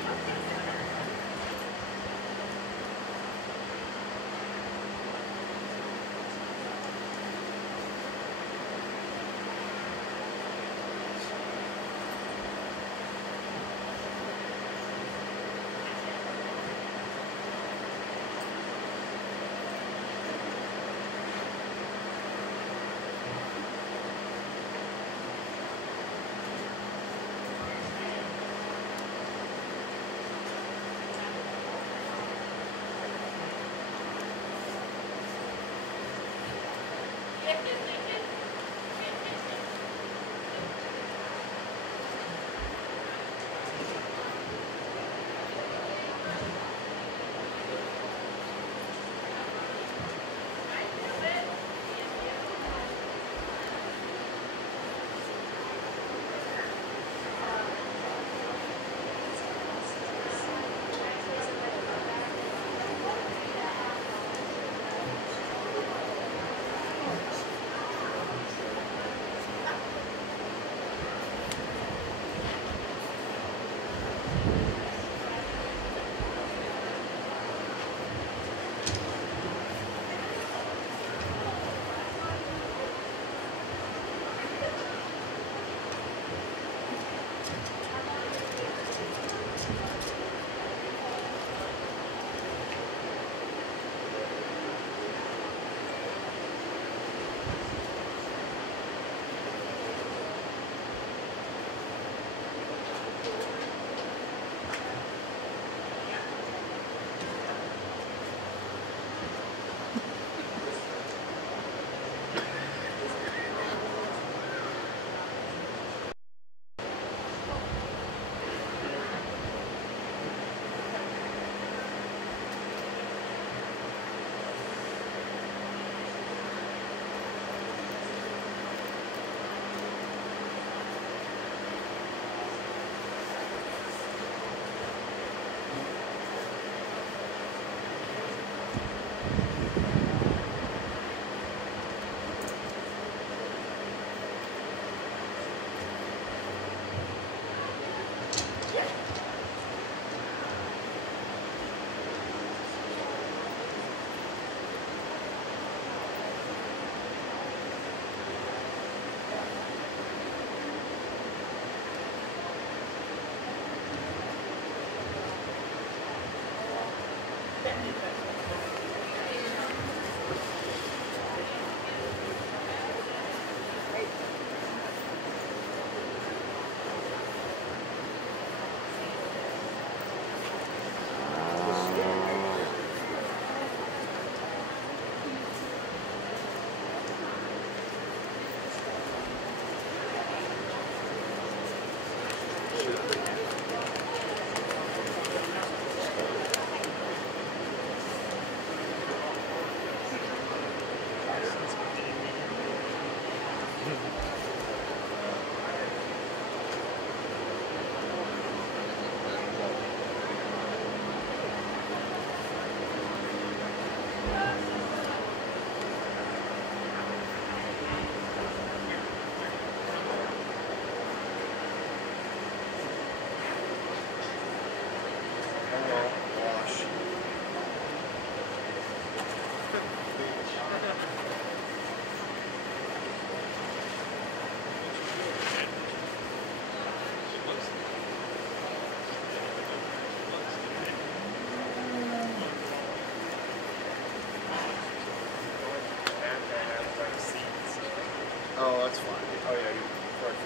Oh, that's fine. Oh, yeah, you're correct.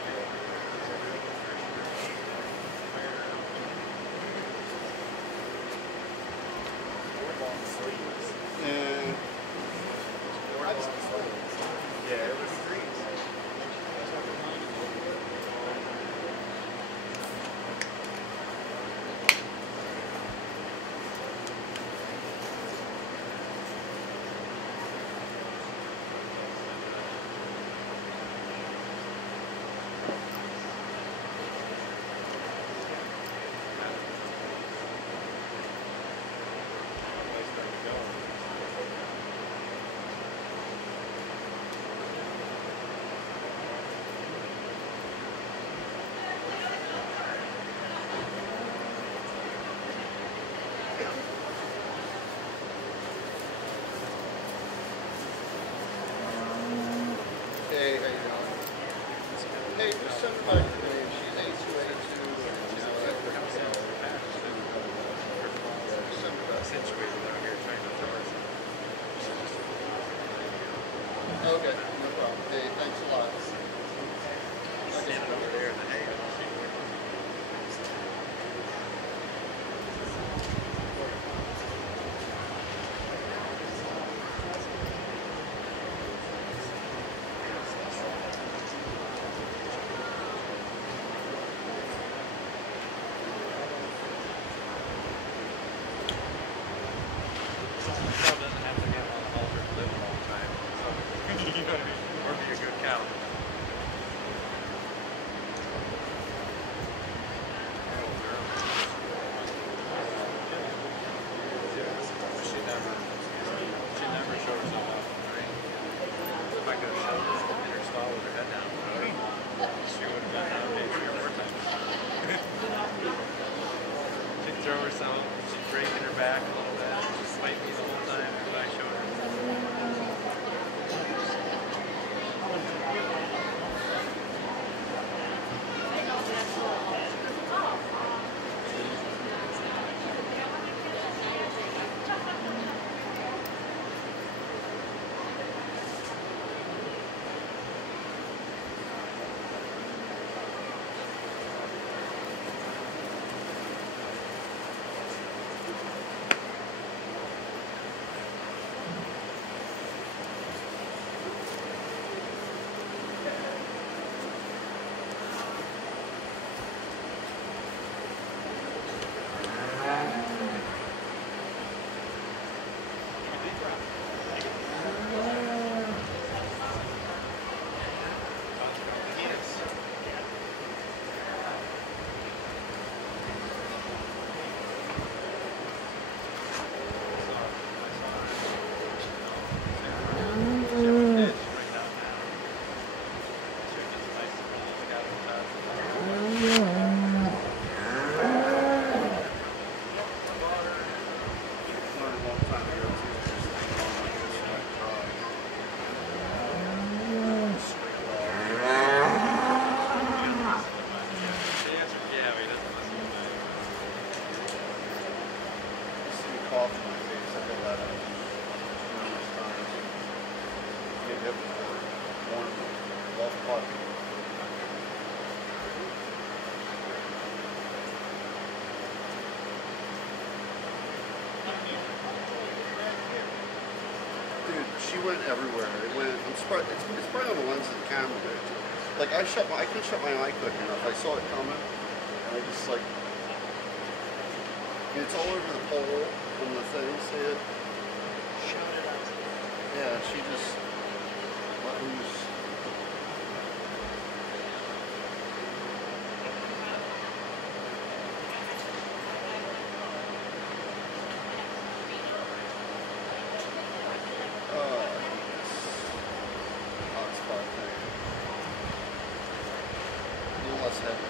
And yeah, it was great. hip before. Warm left puck. Dude, she went everywhere. It went. I'm surprised. It's probably on the lens of the camera. Dude. Like I couldn't shut my eye quick enough. I saw it coming, and I just like. It's all over the pole on the thing. See it? Shut it up. Yeah, she just let loose. Hotspot thing. A little less heavy.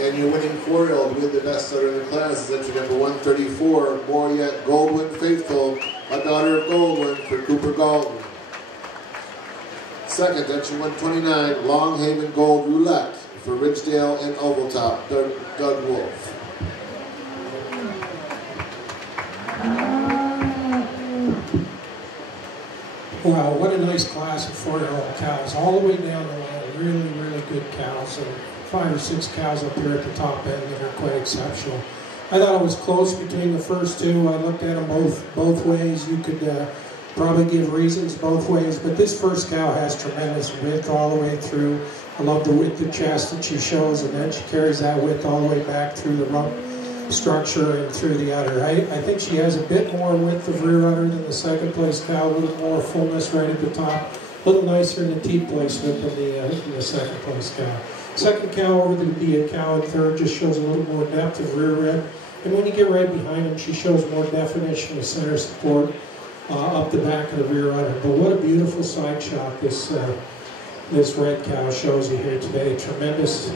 And your winning 4-year-old to win the best setter in the class is entry number 134, More Yet Goldwyn Faithful, a daughter of Goldwyn for Cooper Galton. Second, entry 129, Longhaven Gold Roulette for Ridgedale and Ovaltop, Doug Wolf. Wow, what a nice class of 4-year-old cows, all the way down the line. Really, really good cows, and 5 or 6 cows up here at the top end that are quite exceptional. I thought it was close between the first two. I looked at them both ways. You could probably give reasons both ways, but this first cow has tremendous width all the way through. I love the width of chest that she shows, and then she carries that width all the way back through the rump structure and through the udder. I think she has a bit more width of rear udder than the second place cow, a little more fullness right at the top, a little nicer in the teat placement than the second place cow. Second cow over the cow in third just shows a little more depth of rear rib, and when you get right behind him, she shows more definition of center support up the back of the rear udder. But what a beautiful side shot this red cow shows you here today. Tremendous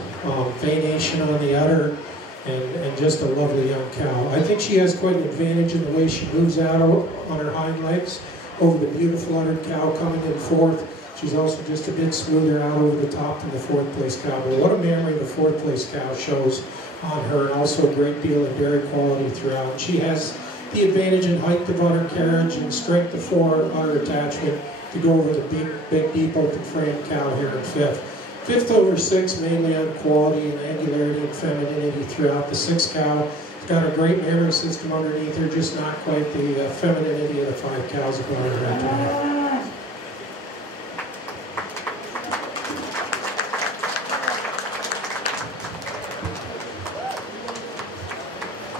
venation on the udder, and just a lovely young cow. I think she has quite an advantage in the way she moves out on her hind legs over the beautiful uddered cow coming in fourth. She's also just a bit smoother out over the top than the fourth place cow. But what a memory the fourth place cow shows on her, and also a great deal of dairy quality throughout. And she has the advantage in height of udder carriage and strength of fore udder attachment to go over the big deep open frame cow here in fifth. Fifth over sixth, mainly on quality and angularity and femininity throughout. The sixth cow got a great memory system underneath her, just not quite the femininity of the 5 cows above her right today.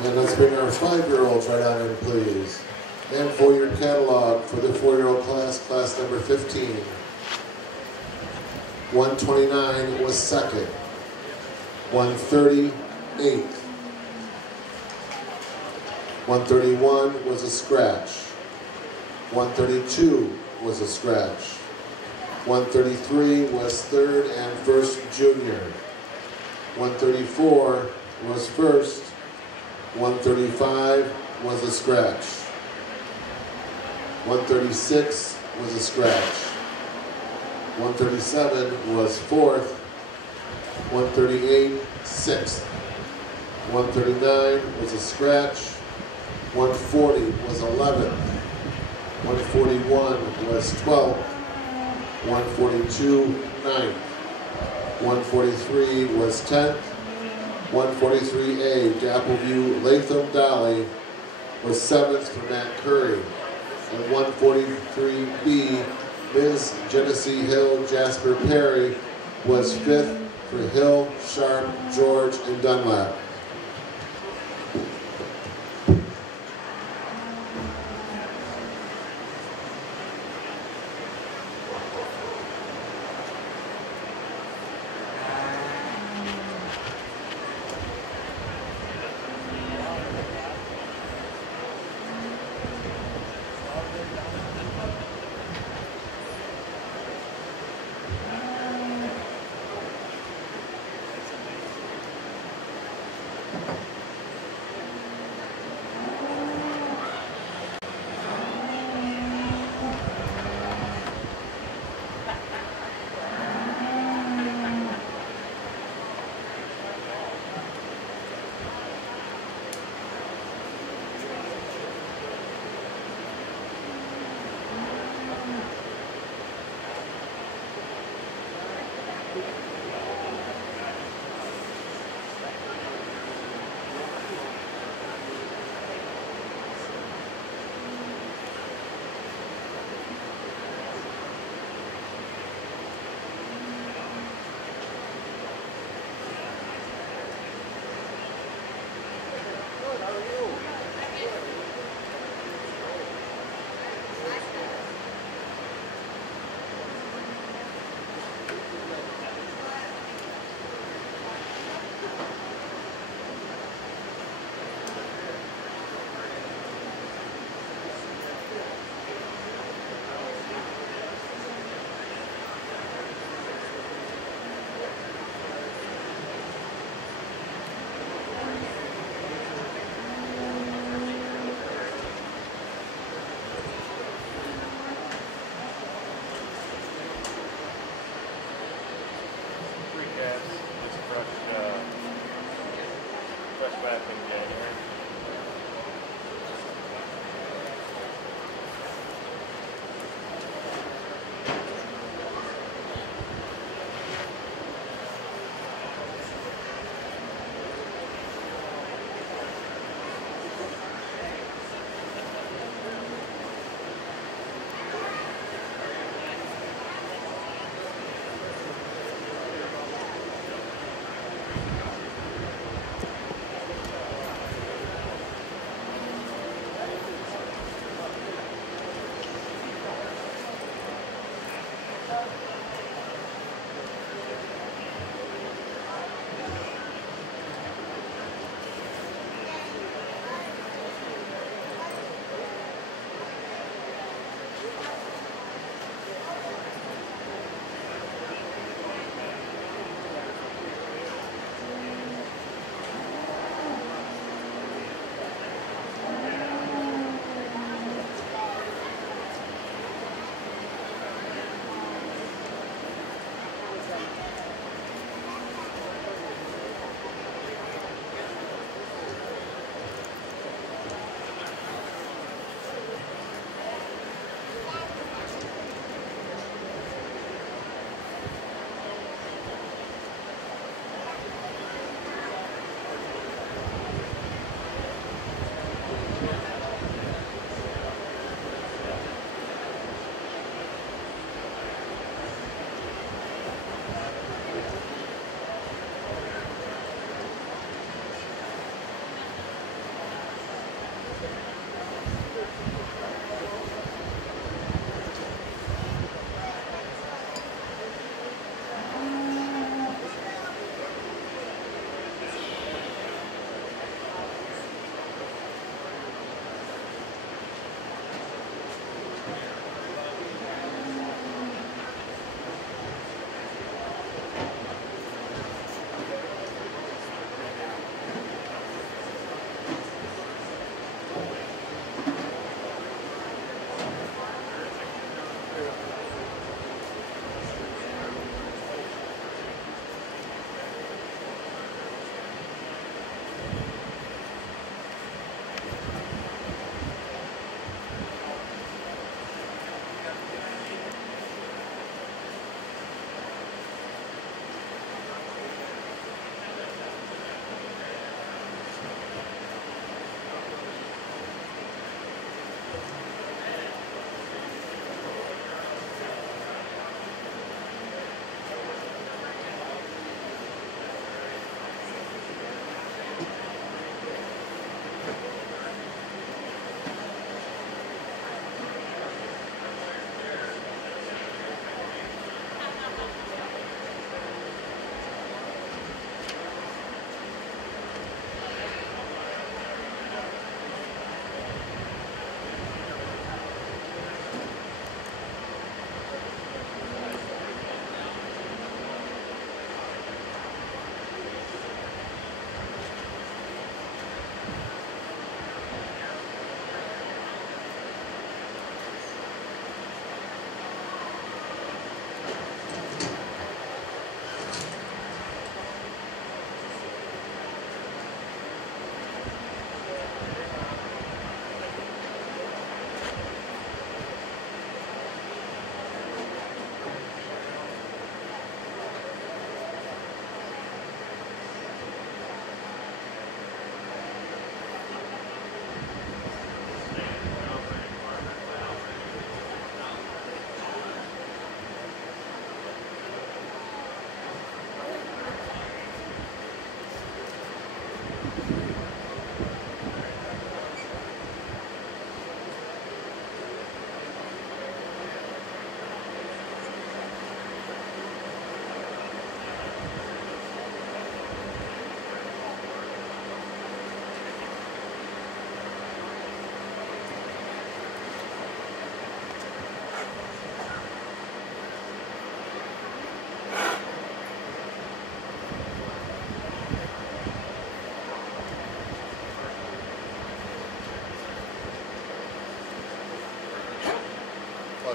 And let's bring our 5-year-olds right on in, please. And for your catalog for the 4-year-old class, class number 15. 129 was second. 130, eighth. 131 was a scratch. 132 was a scratch. 133 was third and first junior. 134 was first. 135 was a scratch. 136 was a scratch. 137 was fourth. 138, sixth. 139 was a scratch. 140 was 11th. 141 was 12th. 142, 9th. 143 was 10th. 143A, Dappleview Latham Dolly was 7th for Matt Curry. And 143B, Ms. Genesee Hill Jasper Perry was 5th for Hill, Sharp, George, and Dunlap.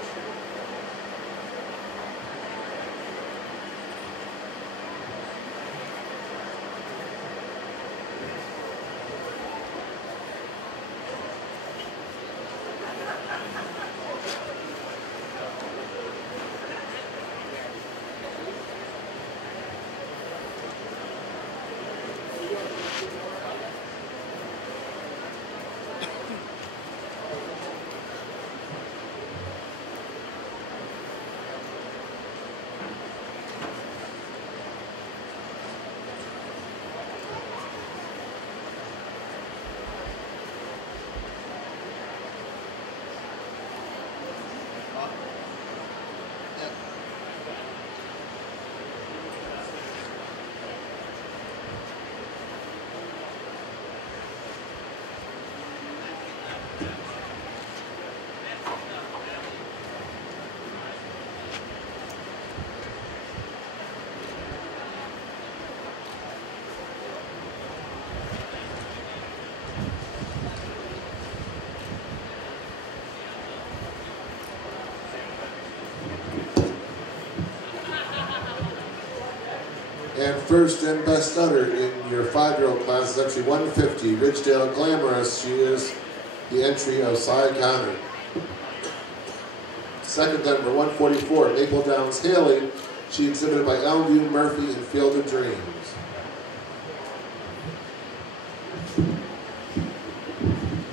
bless you. And first and best stunner in your 5-year-old class is actually 150, Ridgedale Glamorous. She is the entry of Cy Connor. Second, number 144, Maple Downs Haley. She exhibited by Elmview, Murphy, and Field of Dreams.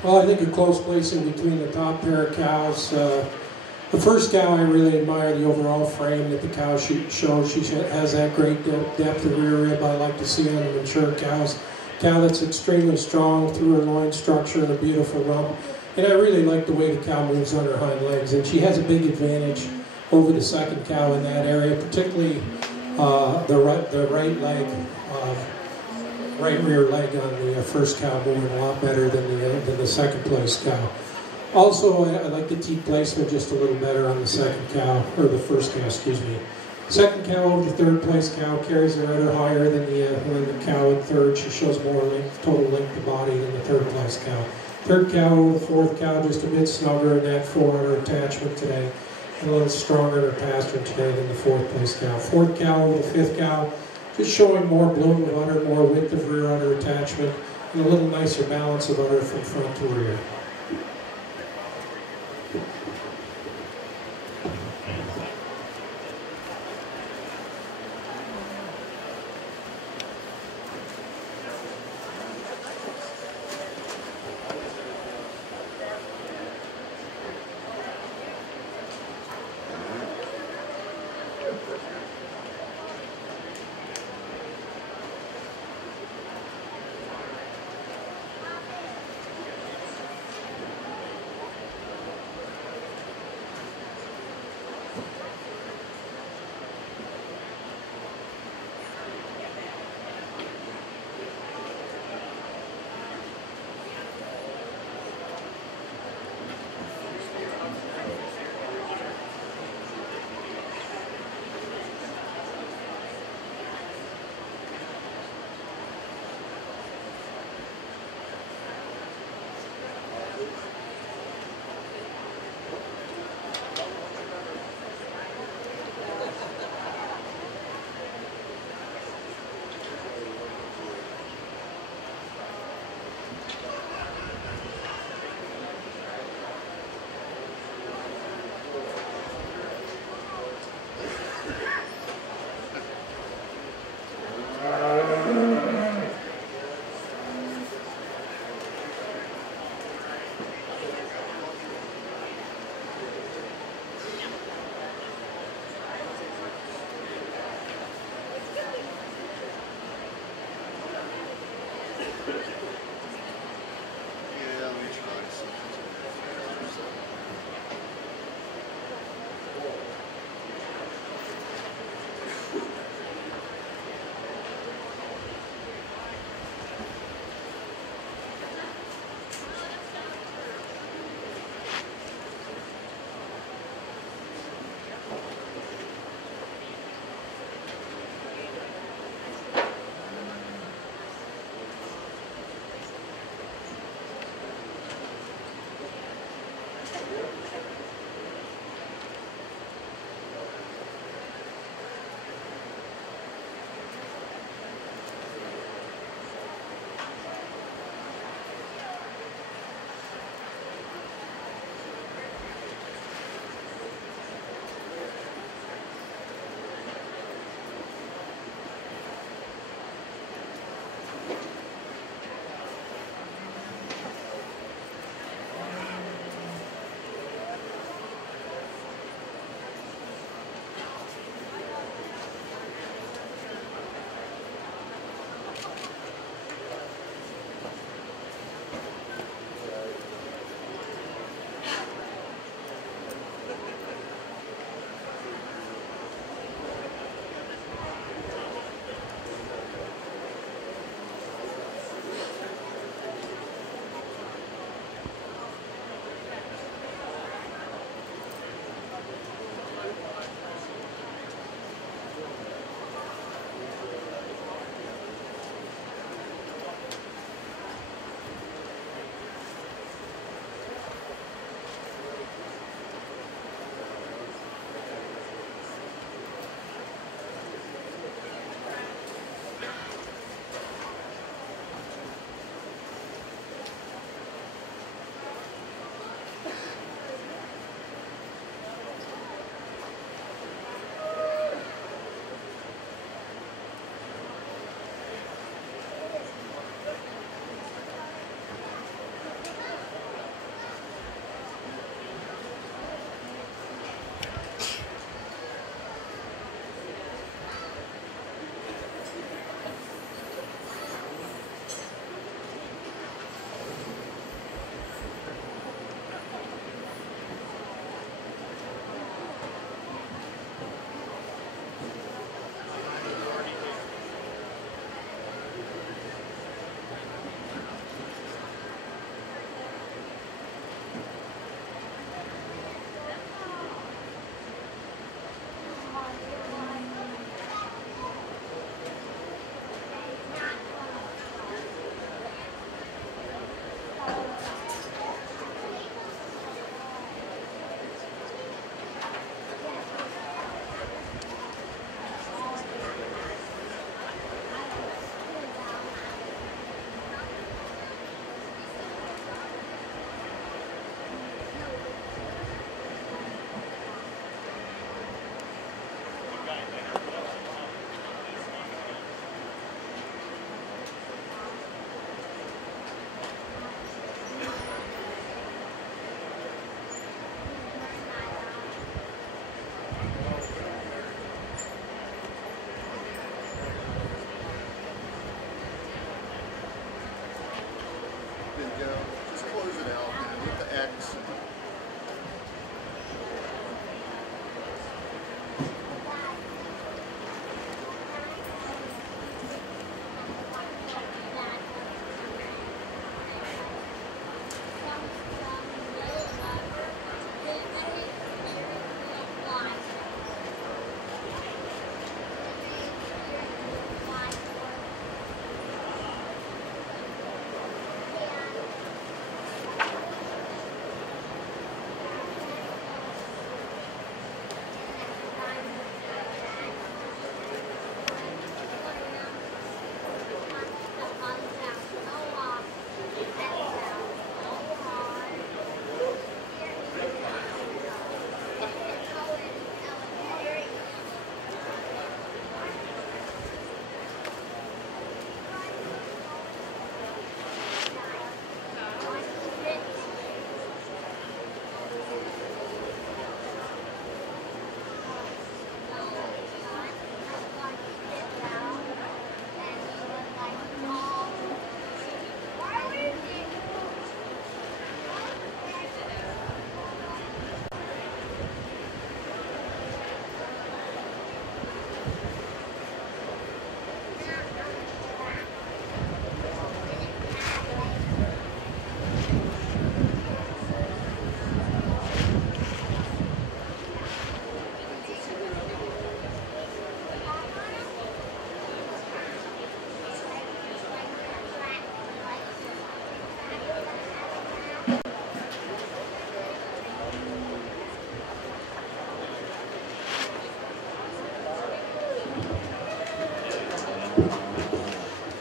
Well, I think a close placing between the top pair of cows. The first cow, I really admire the overall frame that the cow shows. She has that great depth of rear rib I like to see on the mature cows. Cow that's extremely strong through her loin structure and a beautiful rump. And I really like the way the cow moves on her hind legs. And she has a big advantage over the second cow in that area, particularly the right leg, right rear leg on the first cow moving a lot better than the second place cow. Also, I like the teat placement just a little better on the second cow, or the first cow, excuse me. Second cow over the third place cow carries her udder higher than the cow in third. She shows more length, total length of body than the third place cow. Third cow over the fourth cow just a bit snugger in that fore-udder attachment today, and a little stronger in her pastern today than the fourth place cow. Fourth cow over the fifth cow, just showing more bloom of udder, more width of rear udder attachment, and a little nicer balance of udder from front to rear.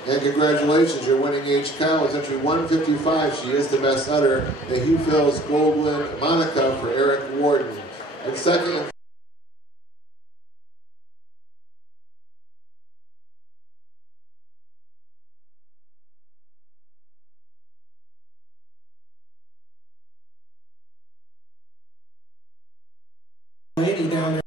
And congratulations, your winning age cow is entry 155. She is the best udder. The Hugh Phil's Goldwyn Monica for Eric Warden. And second, lady down there.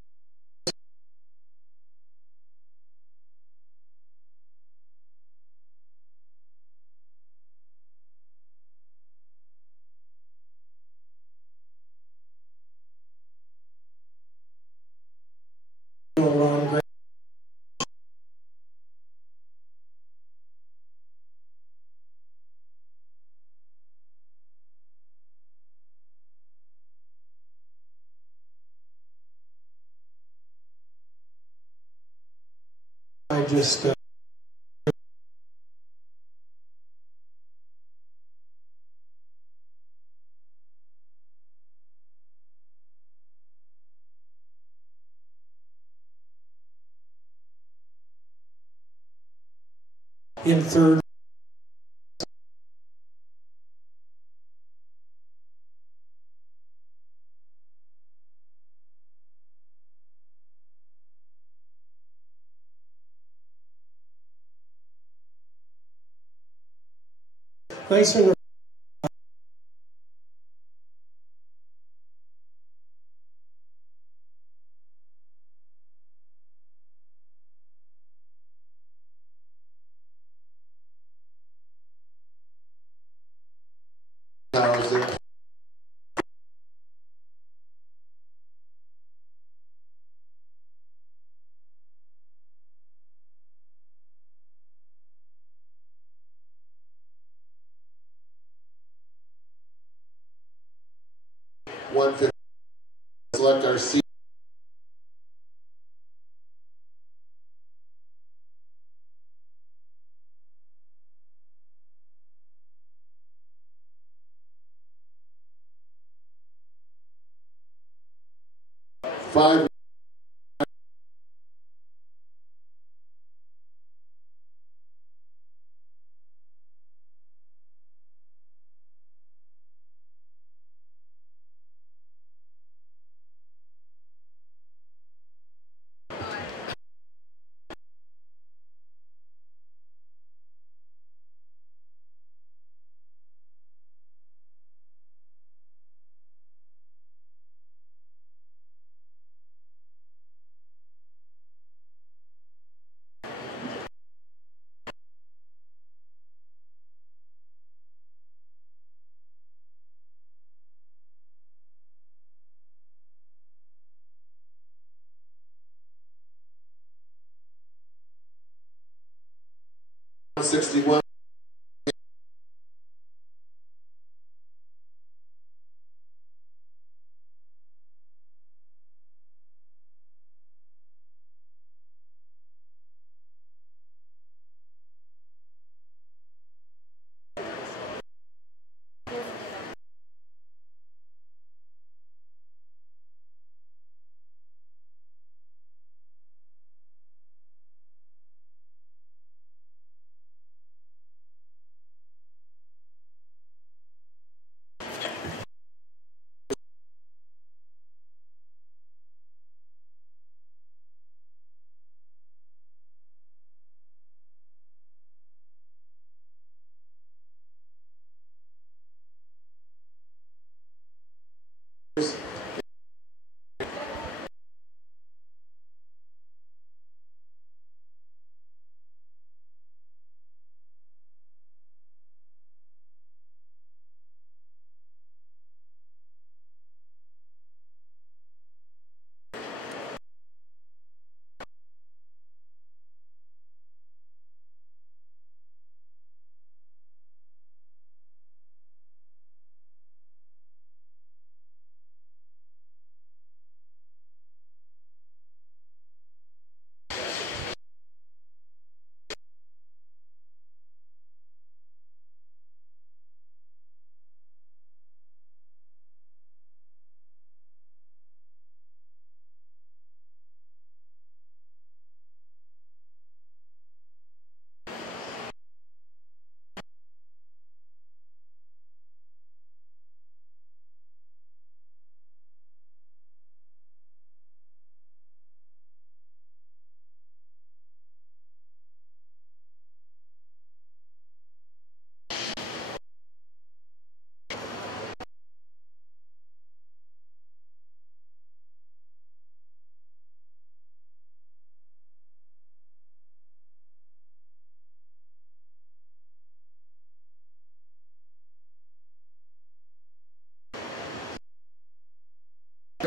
I just in third. Nice and cows in 150. Select our seat. Five. $61.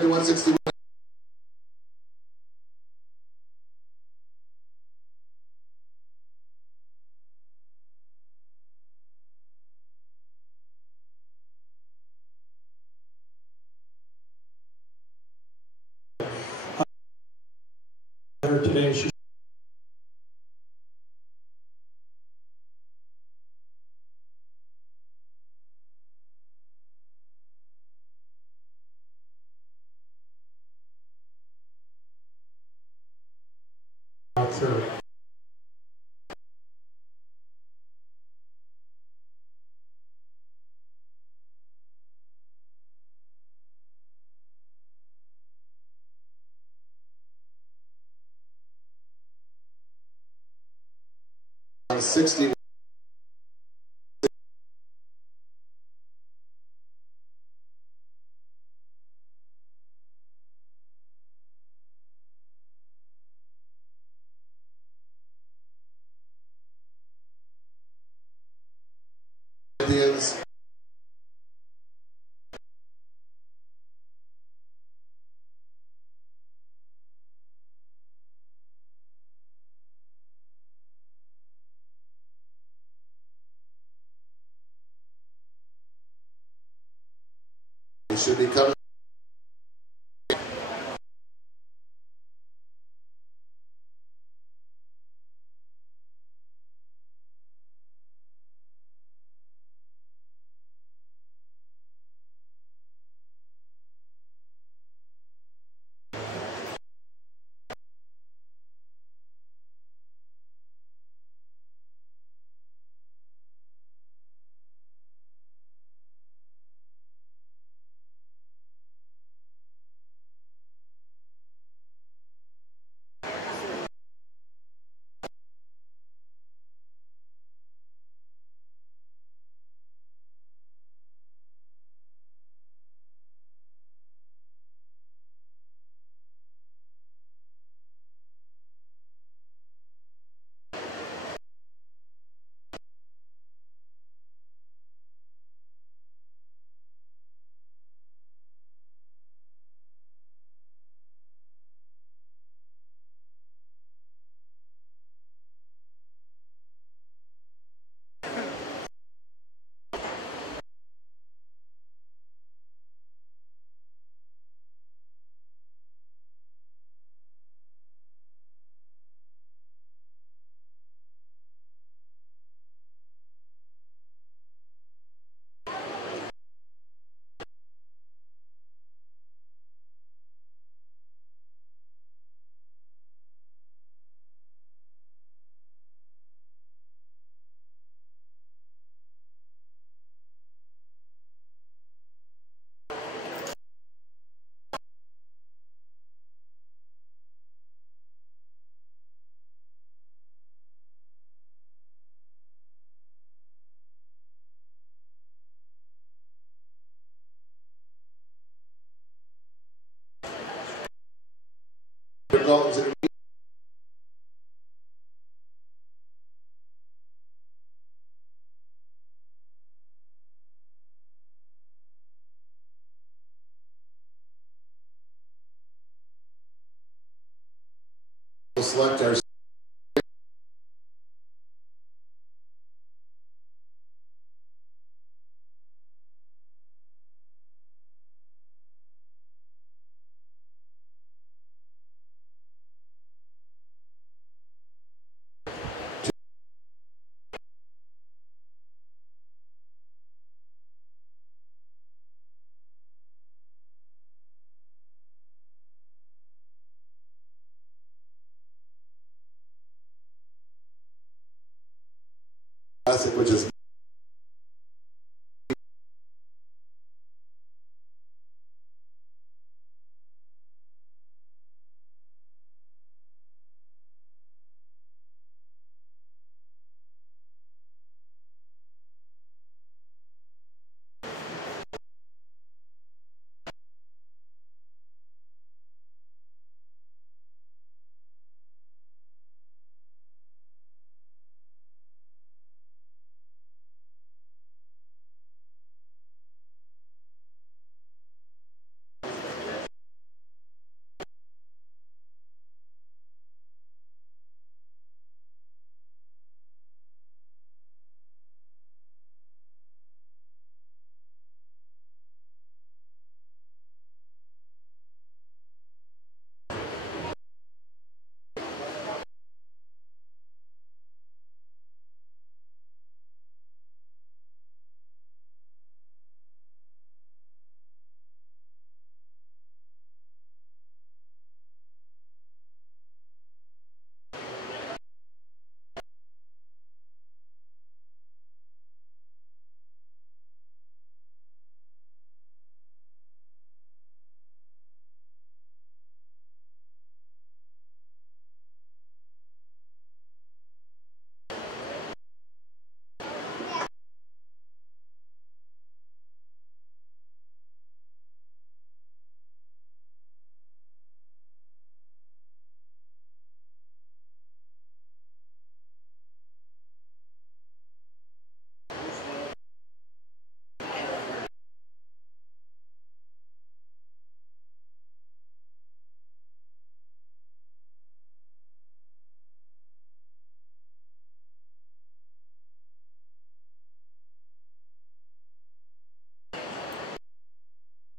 161. Today, she out through. On 60. Indians. They should be coming. Dalton's in We'll select our classic, which is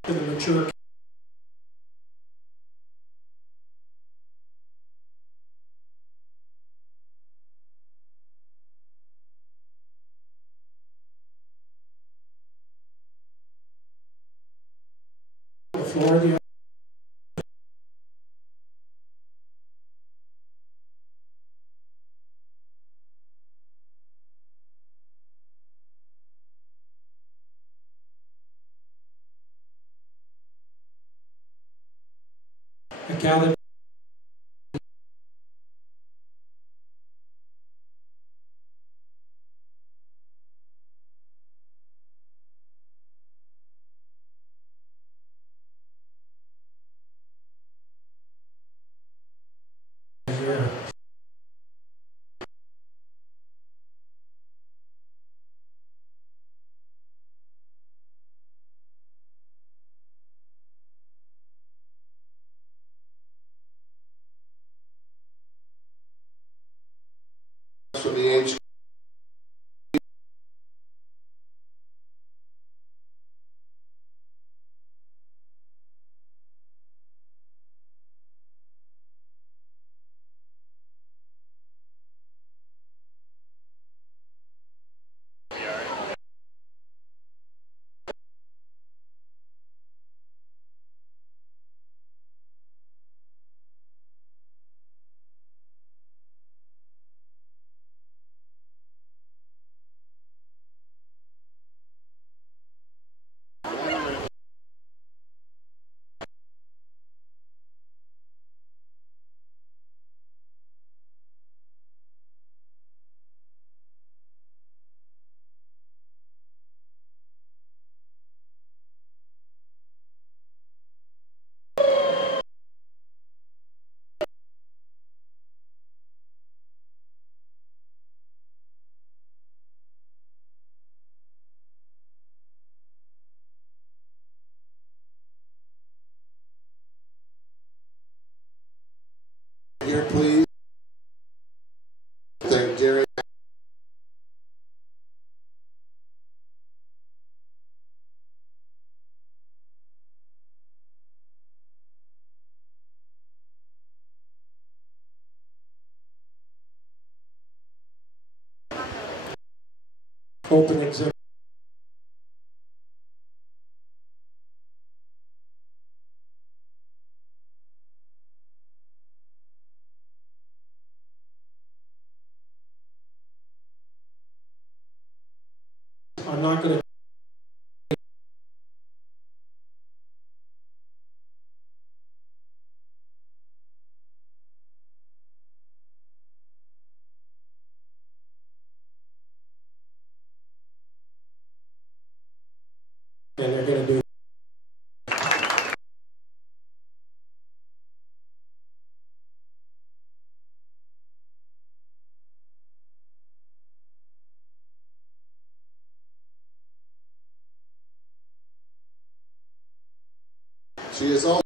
to the mature the floor. The gathered here. From the age here, please. Thank Jerry. Open exhibit. I'm not going to and they're going to do She is also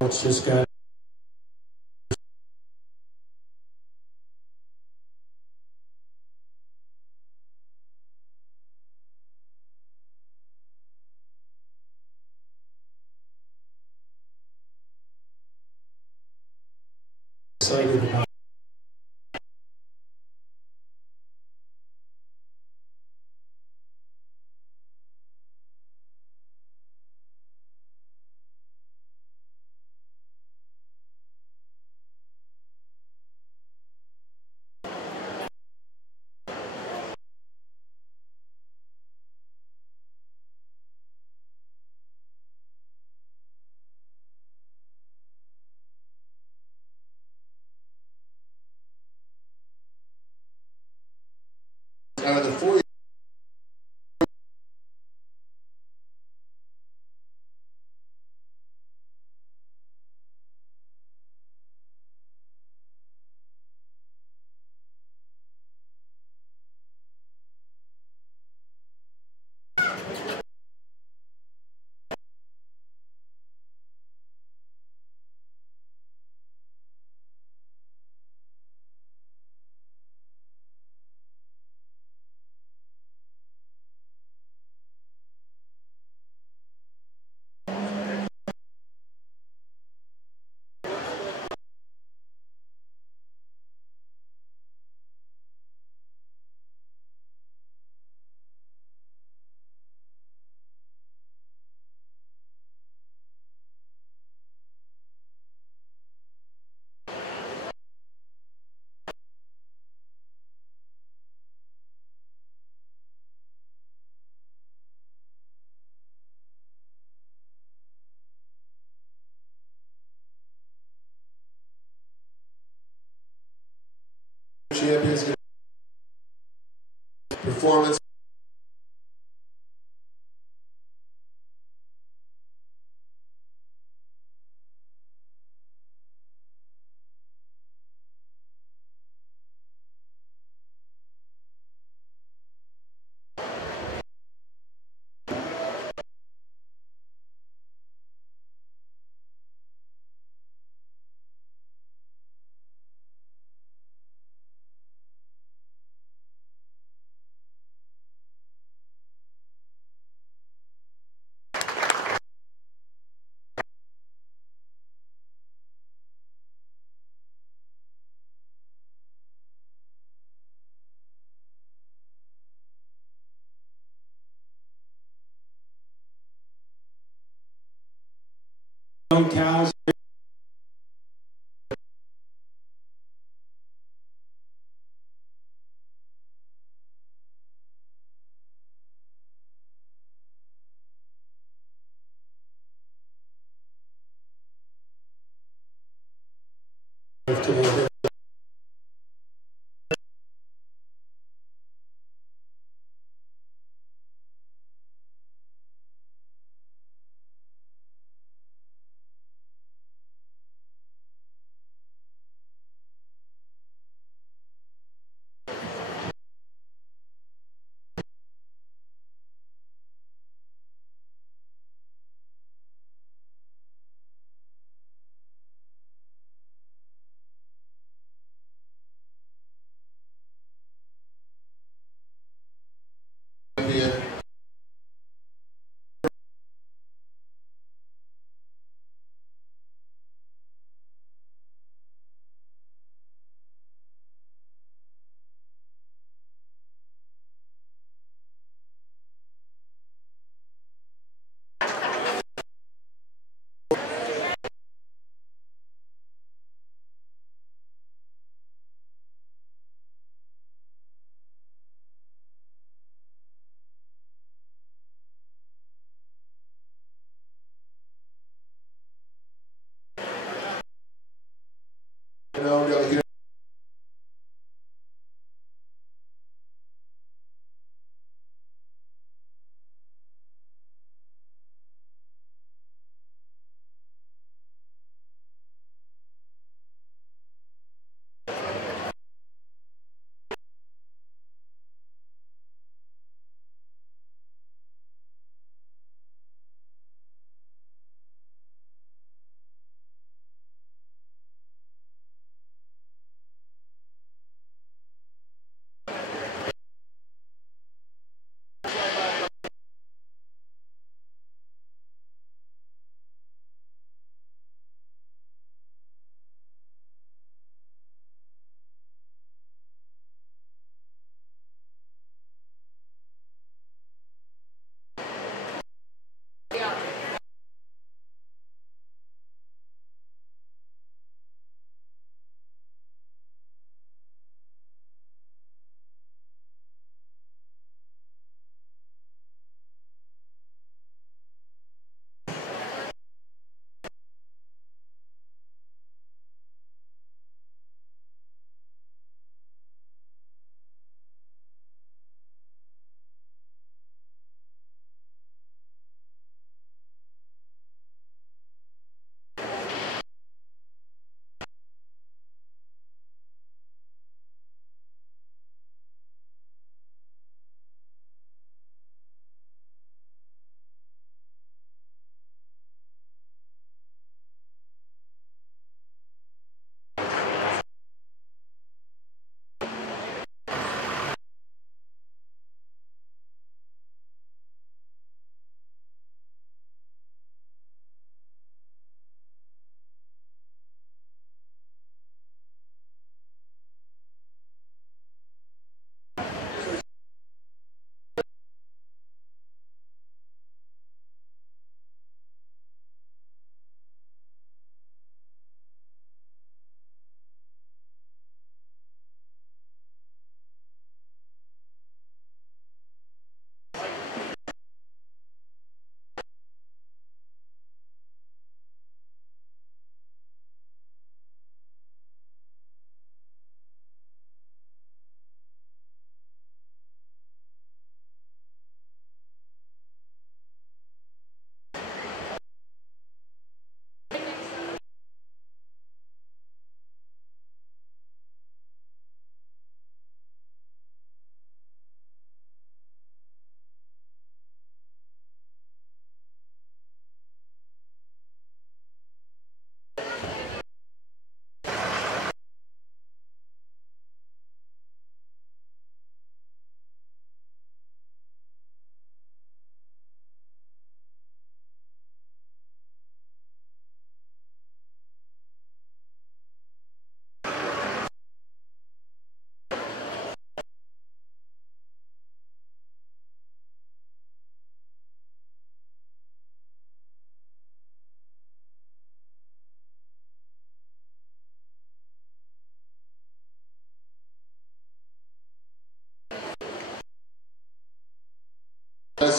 It's just got excited about. Out of the 4 champions performance. Young cows. Today.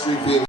especially being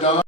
Don.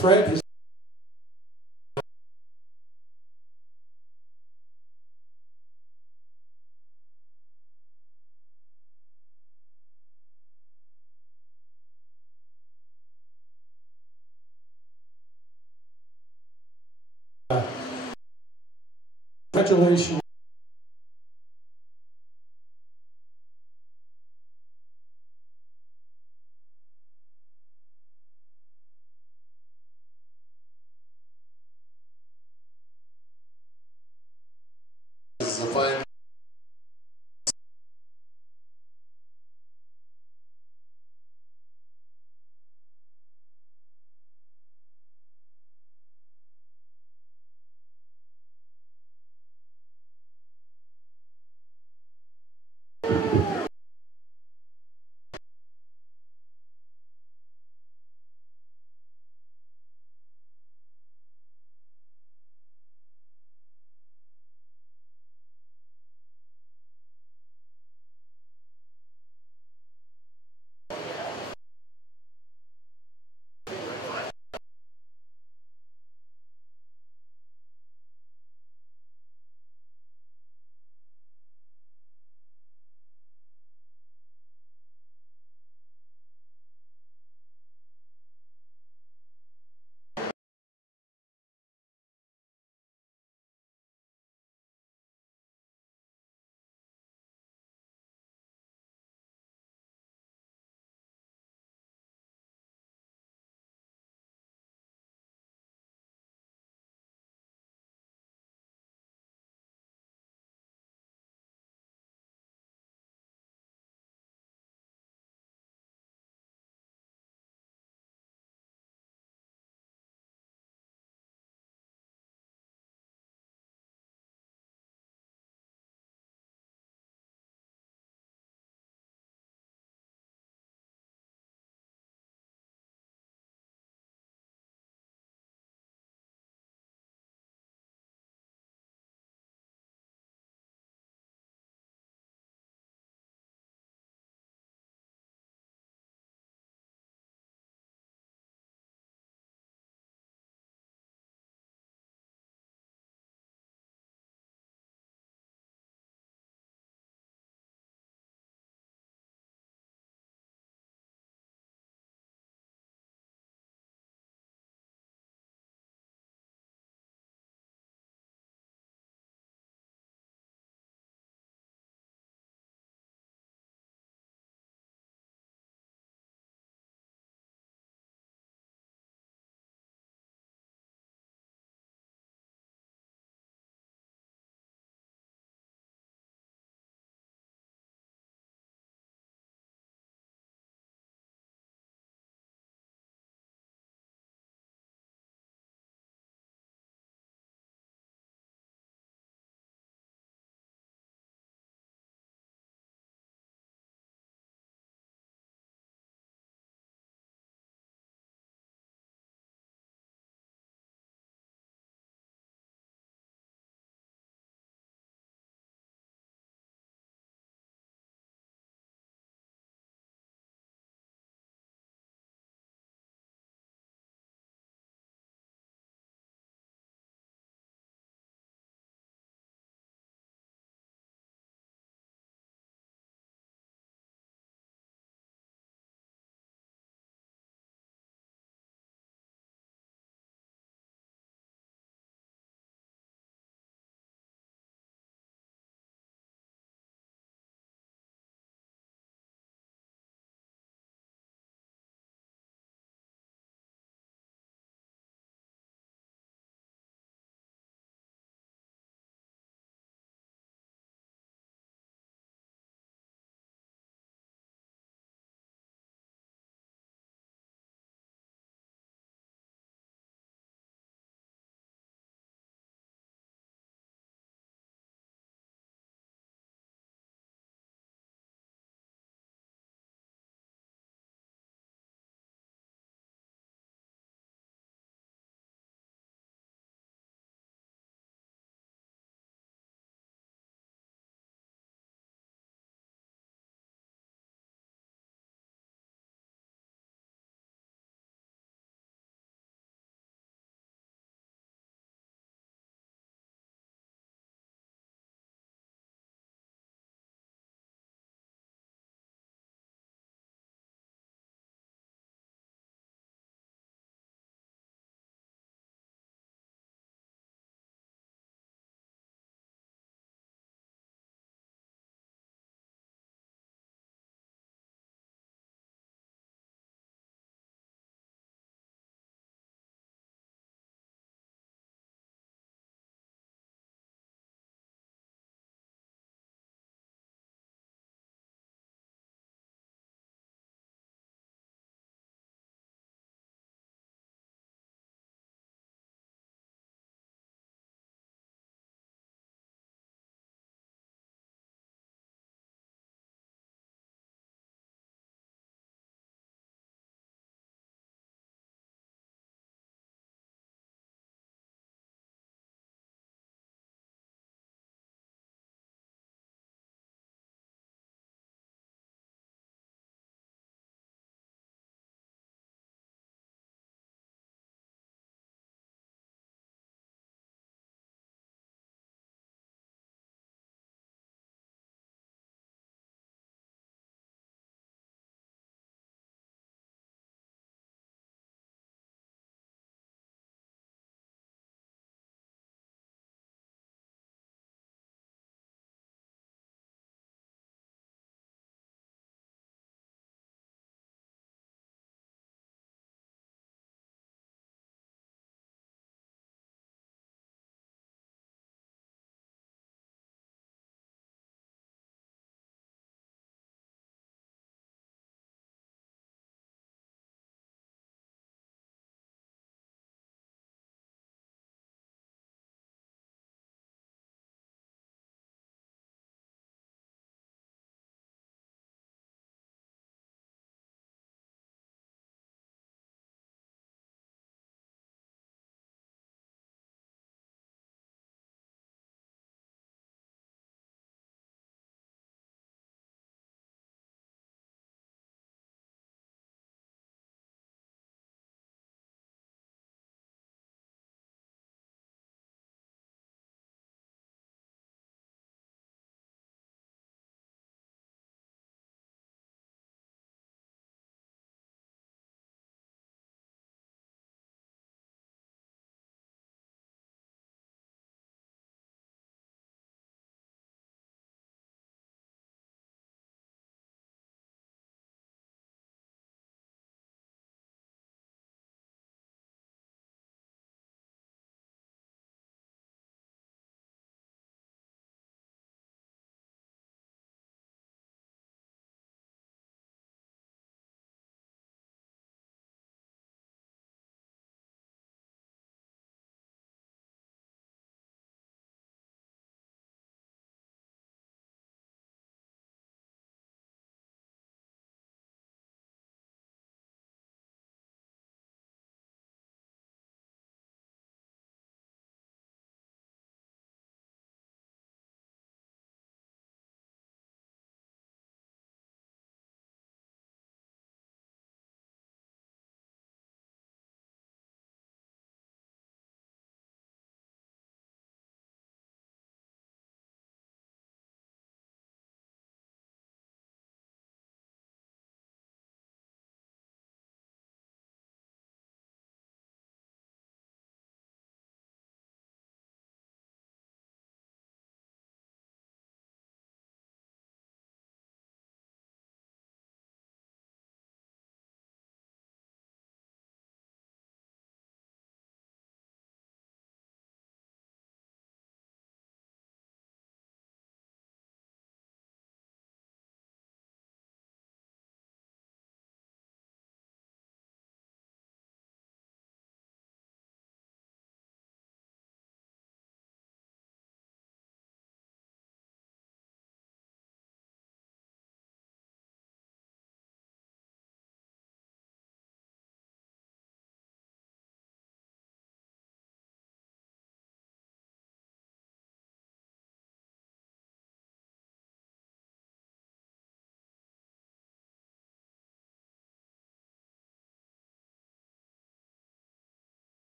Fred has congratulations.